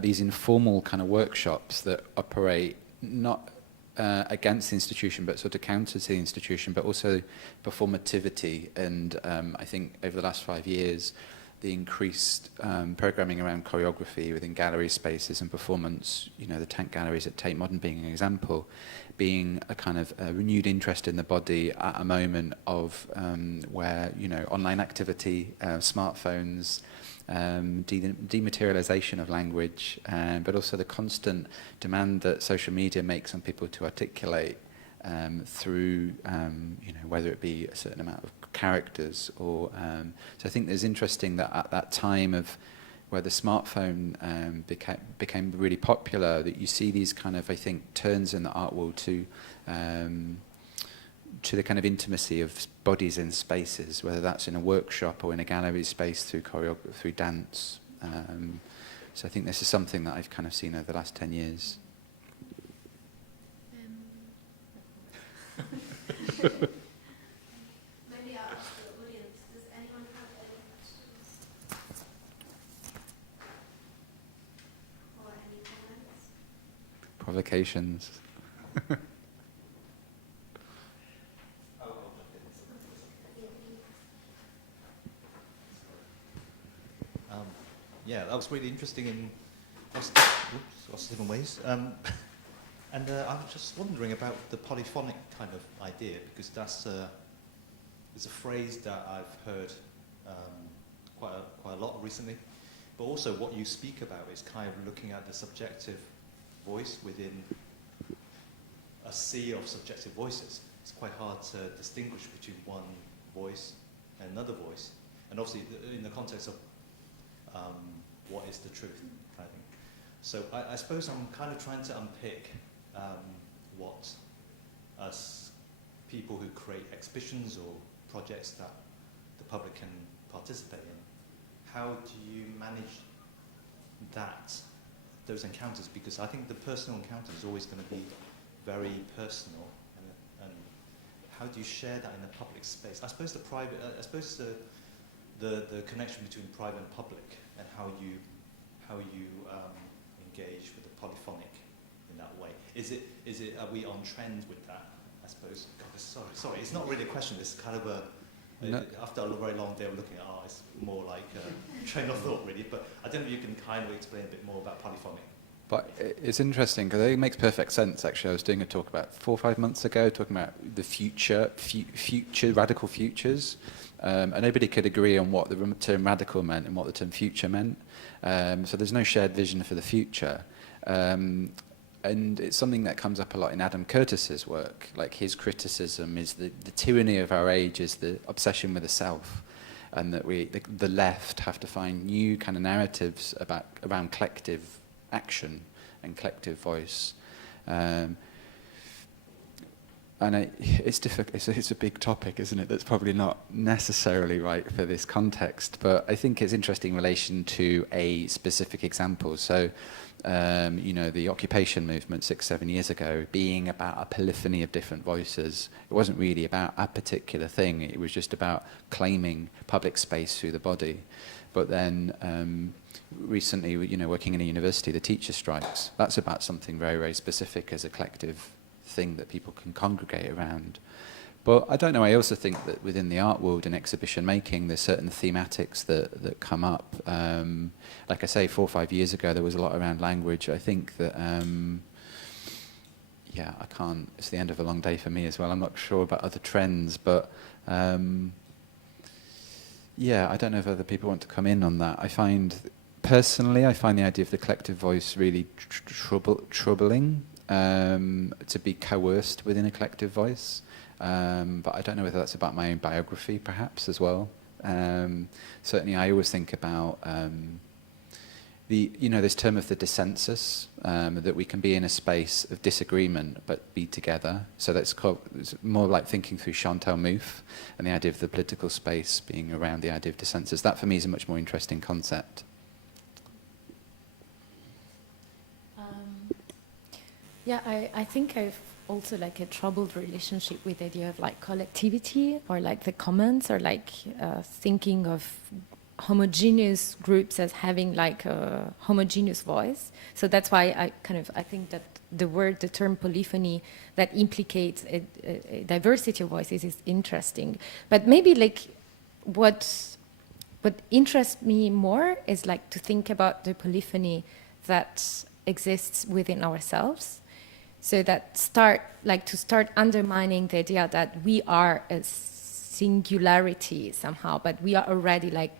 these informal kind of workshops that operate not against the institution, but sort of counter to the institution, but also performativity. And I think over the last 5 years, the increased programming around choreography within gallery spaces and performance, the Tank Galleries at Tate Modern being an example, being a kind of a renewed interest in the body at a moment of where, online activity, smartphones, dematerialization of language, but also the constant demand that social media makes on people to articulate through, whether it be a certain amount of characters or... so I think there's interesting that at that time of where the smartphone became really popular, that you see these kind of, I think, turns in the art world to the kind of intimacy of bodies in spaces, whether that's in a workshop or in a gallery space through choreography, through dance. So I think this is something that I've kind of seen over the last 10 years. Maybe I'll ask the audience, does anyone have any questions? Or any comments? provocations. Yeah, that was really interesting in lots of different ways. And I was just wondering about the polyphonic kind of idea, because that's it's a phrase that I've heard quite a lot recently. But also what you speak about is kind of looking at the subjective voice within a sea of subjective voices. It's quite hard to distinguish between one voice and another voice. And obviously in the context of what is the truth kind of thing. So I suppose I'm kind of trying to unpick what us people who create exhibitions or projects that the public can participate in, how do you manage those encounters? Because I think the personal encounter is always going to be very personal, and how do you share that in a public space? I suppose the connection between private and public, and how you engage with the polyphonic in that way. Are we on trend with that? I suppose. God, sorry, it's not really a question. It's kind of after a very long day of looking at art, it's more like a train of thought, really. But I don't know if you can kind of explain a bit more about polyphonic. But it's interesting because it makes perfect sense. Actually, I was doing a talk about 4 or 5 months ago, talking about the future, radical futures, and nobody could agree on what the term radical meant and what the term future meant. So there's no shared vision for the future, and it's something that comes up a lot in Adam Curtis's work. Like his criticism is the tyranny of our age is the obsession with the self, and that the left have to find new kind of narratives around collective action and collective voice, and it's difficult. It's a big topic, isn't it? That's probably not necessarily right for this context, but I think it's interesting in relation to a specific example. So, the occupation movement 6-7 years ago being about a polyphony of different voices. It wasn't really about a particular thing. It was just about claiming public space through the body. But then recently, working in a university, the teacher strikes, that's about something very, very specific as a collective thing that people can congregate around. But I don't know, I also think that within the art world and exhibition making, there's certain thematics that come up. Like I say, 4 or 5 years ago, there was a lot around language. I think that, it's the end of a long day for me as well. I'm not sure about other trends, but I don't know if other people want to come in on that. Personally, I find the idea of the collective voice really troubling, to be coerced within a collective voice. But I don't know whether that's about my own biography, perhaps, as well. Certainly, I always think about this term of the dissensus, that we can be in a space of disagreement but be together. So it's more like thinking through Chantal Mouffe and the idea of the political space being around the idea of dissensus. That, for me, is a much more interesting concept. I think I've also like a troubled relationship with the idea of like collectivity or like the commons, or like thinking of homogeneous groups as having like a homogeneous voice. So that's why I think that the term polyphony that implicates a diversity of voices is interesting. But maybe like what interests me more is like to think about the polyphony that exists within ourselves. So that start undermining the idea that we are a singularity somehow, but we are already like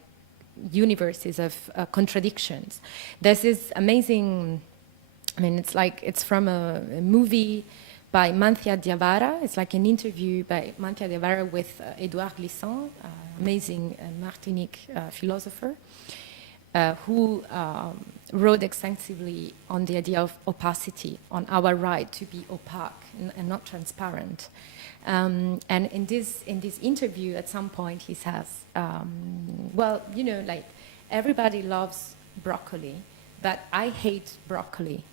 universes of contradictions. There's this amazing, it's from a movie by Manthia Diawara. It's like an interview by Manthia Diawara with Edouard Glissant, amazing Martinique philosopher, who wrote extensively on the idea of opacity, on our right to be opaque and not transparent. And in this interview, at some point, he says, everybody loves broccoli, but I hate broccoli.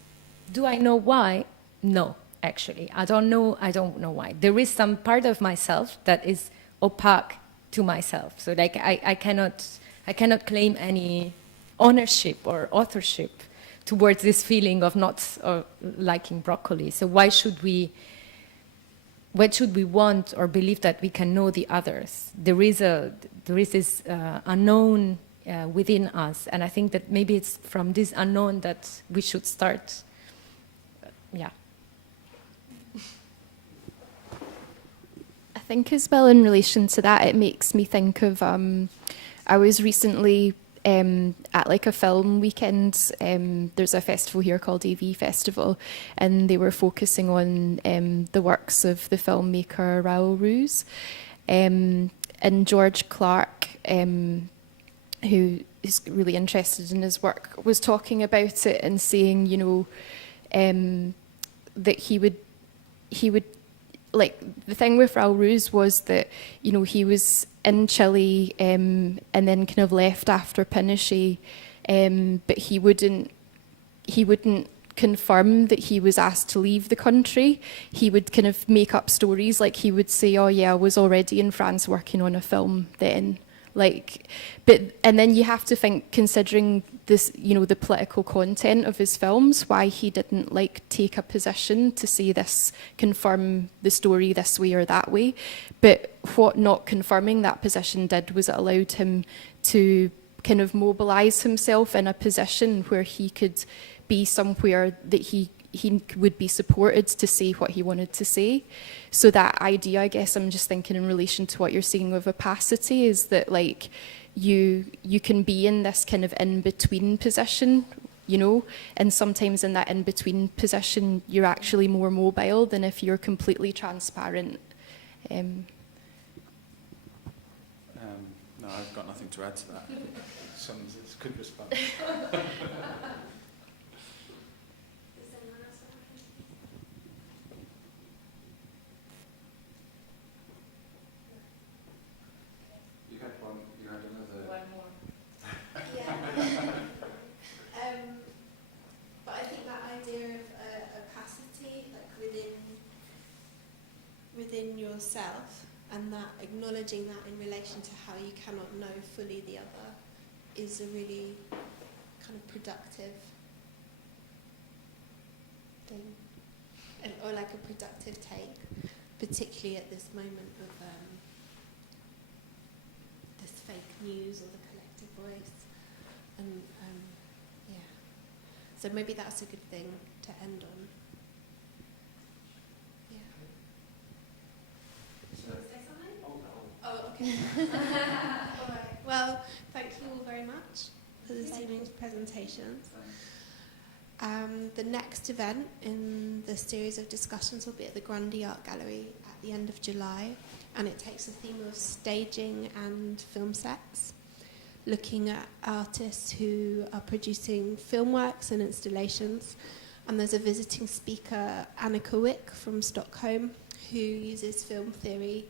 Do I know why? No, actually, I don't know why. There is some part of myself that is opaque to myself. So like I cannot claim any ownership or authorship towards this feeling of not liking broccoli. So why should we want or believe that we can know the others? There is this unknown within us, and I think that maybe it's from this unknown that we should start. Yeah. I think as well in relation to that, it makes me think of, I was recently at like a film weekend. There's a festival here called AV Festival, and they were focusing on the works of the filmmaker Raoul Roos. And George Clark, who is really interested in his work, was talking about it and saying, you know, that he would, like, the thing with Raoul Roos was that, you know, he was in Chile and then kind of left after Pinochet, but he wouldn't confirm that he was asked to leave the country. He would kind of make up stories, like he would say, oh yeah, I was already in France working on a film then. Like, and then you have to think, considering this, you know, the political content of his films, why he didn't like take a position to say this, confirm the story this way or that way. But what not confirming that position did was it allowed him to kind of mobilize himself in a position where he could be somewhere that he would be supported to say what he wanted to say. So that idea, I guess I'm just thinking in relation to what you're saying with opacity, is that like you can be in this kind of in-between position, you know, and sometimes in that in-between position you're actually more mobile than if you're completely transparent. No, I've got nothing to add to that. It's a good response. But I think that idea of opacity, like within yourself, and that acknowledging that in relation to how you cannot know fully the other, is a really kind of productive thing, or like a productive take, particularly at this moment of this fake news or the collective voice, and yeah. So maybe that's a good thing to end on. Yeah. Should I say something? Oh, okay. All right. Well, thank you all very much for this evening's presentations. The next event in the series of discussions will be at the Grundy Art Gallery at the end of July, and it takes the theme of staging and film sets, looking at artists who are producing film works and installations. And there's a visiting speaker, Annika Wick from Stockholm, who uses film theory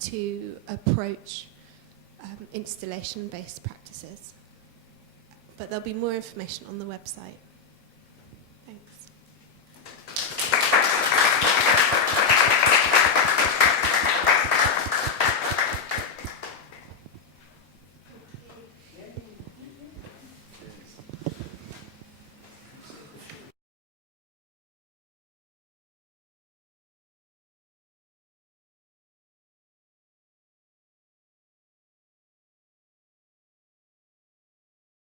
to approach installation-based practices. But there'll be more information on the website.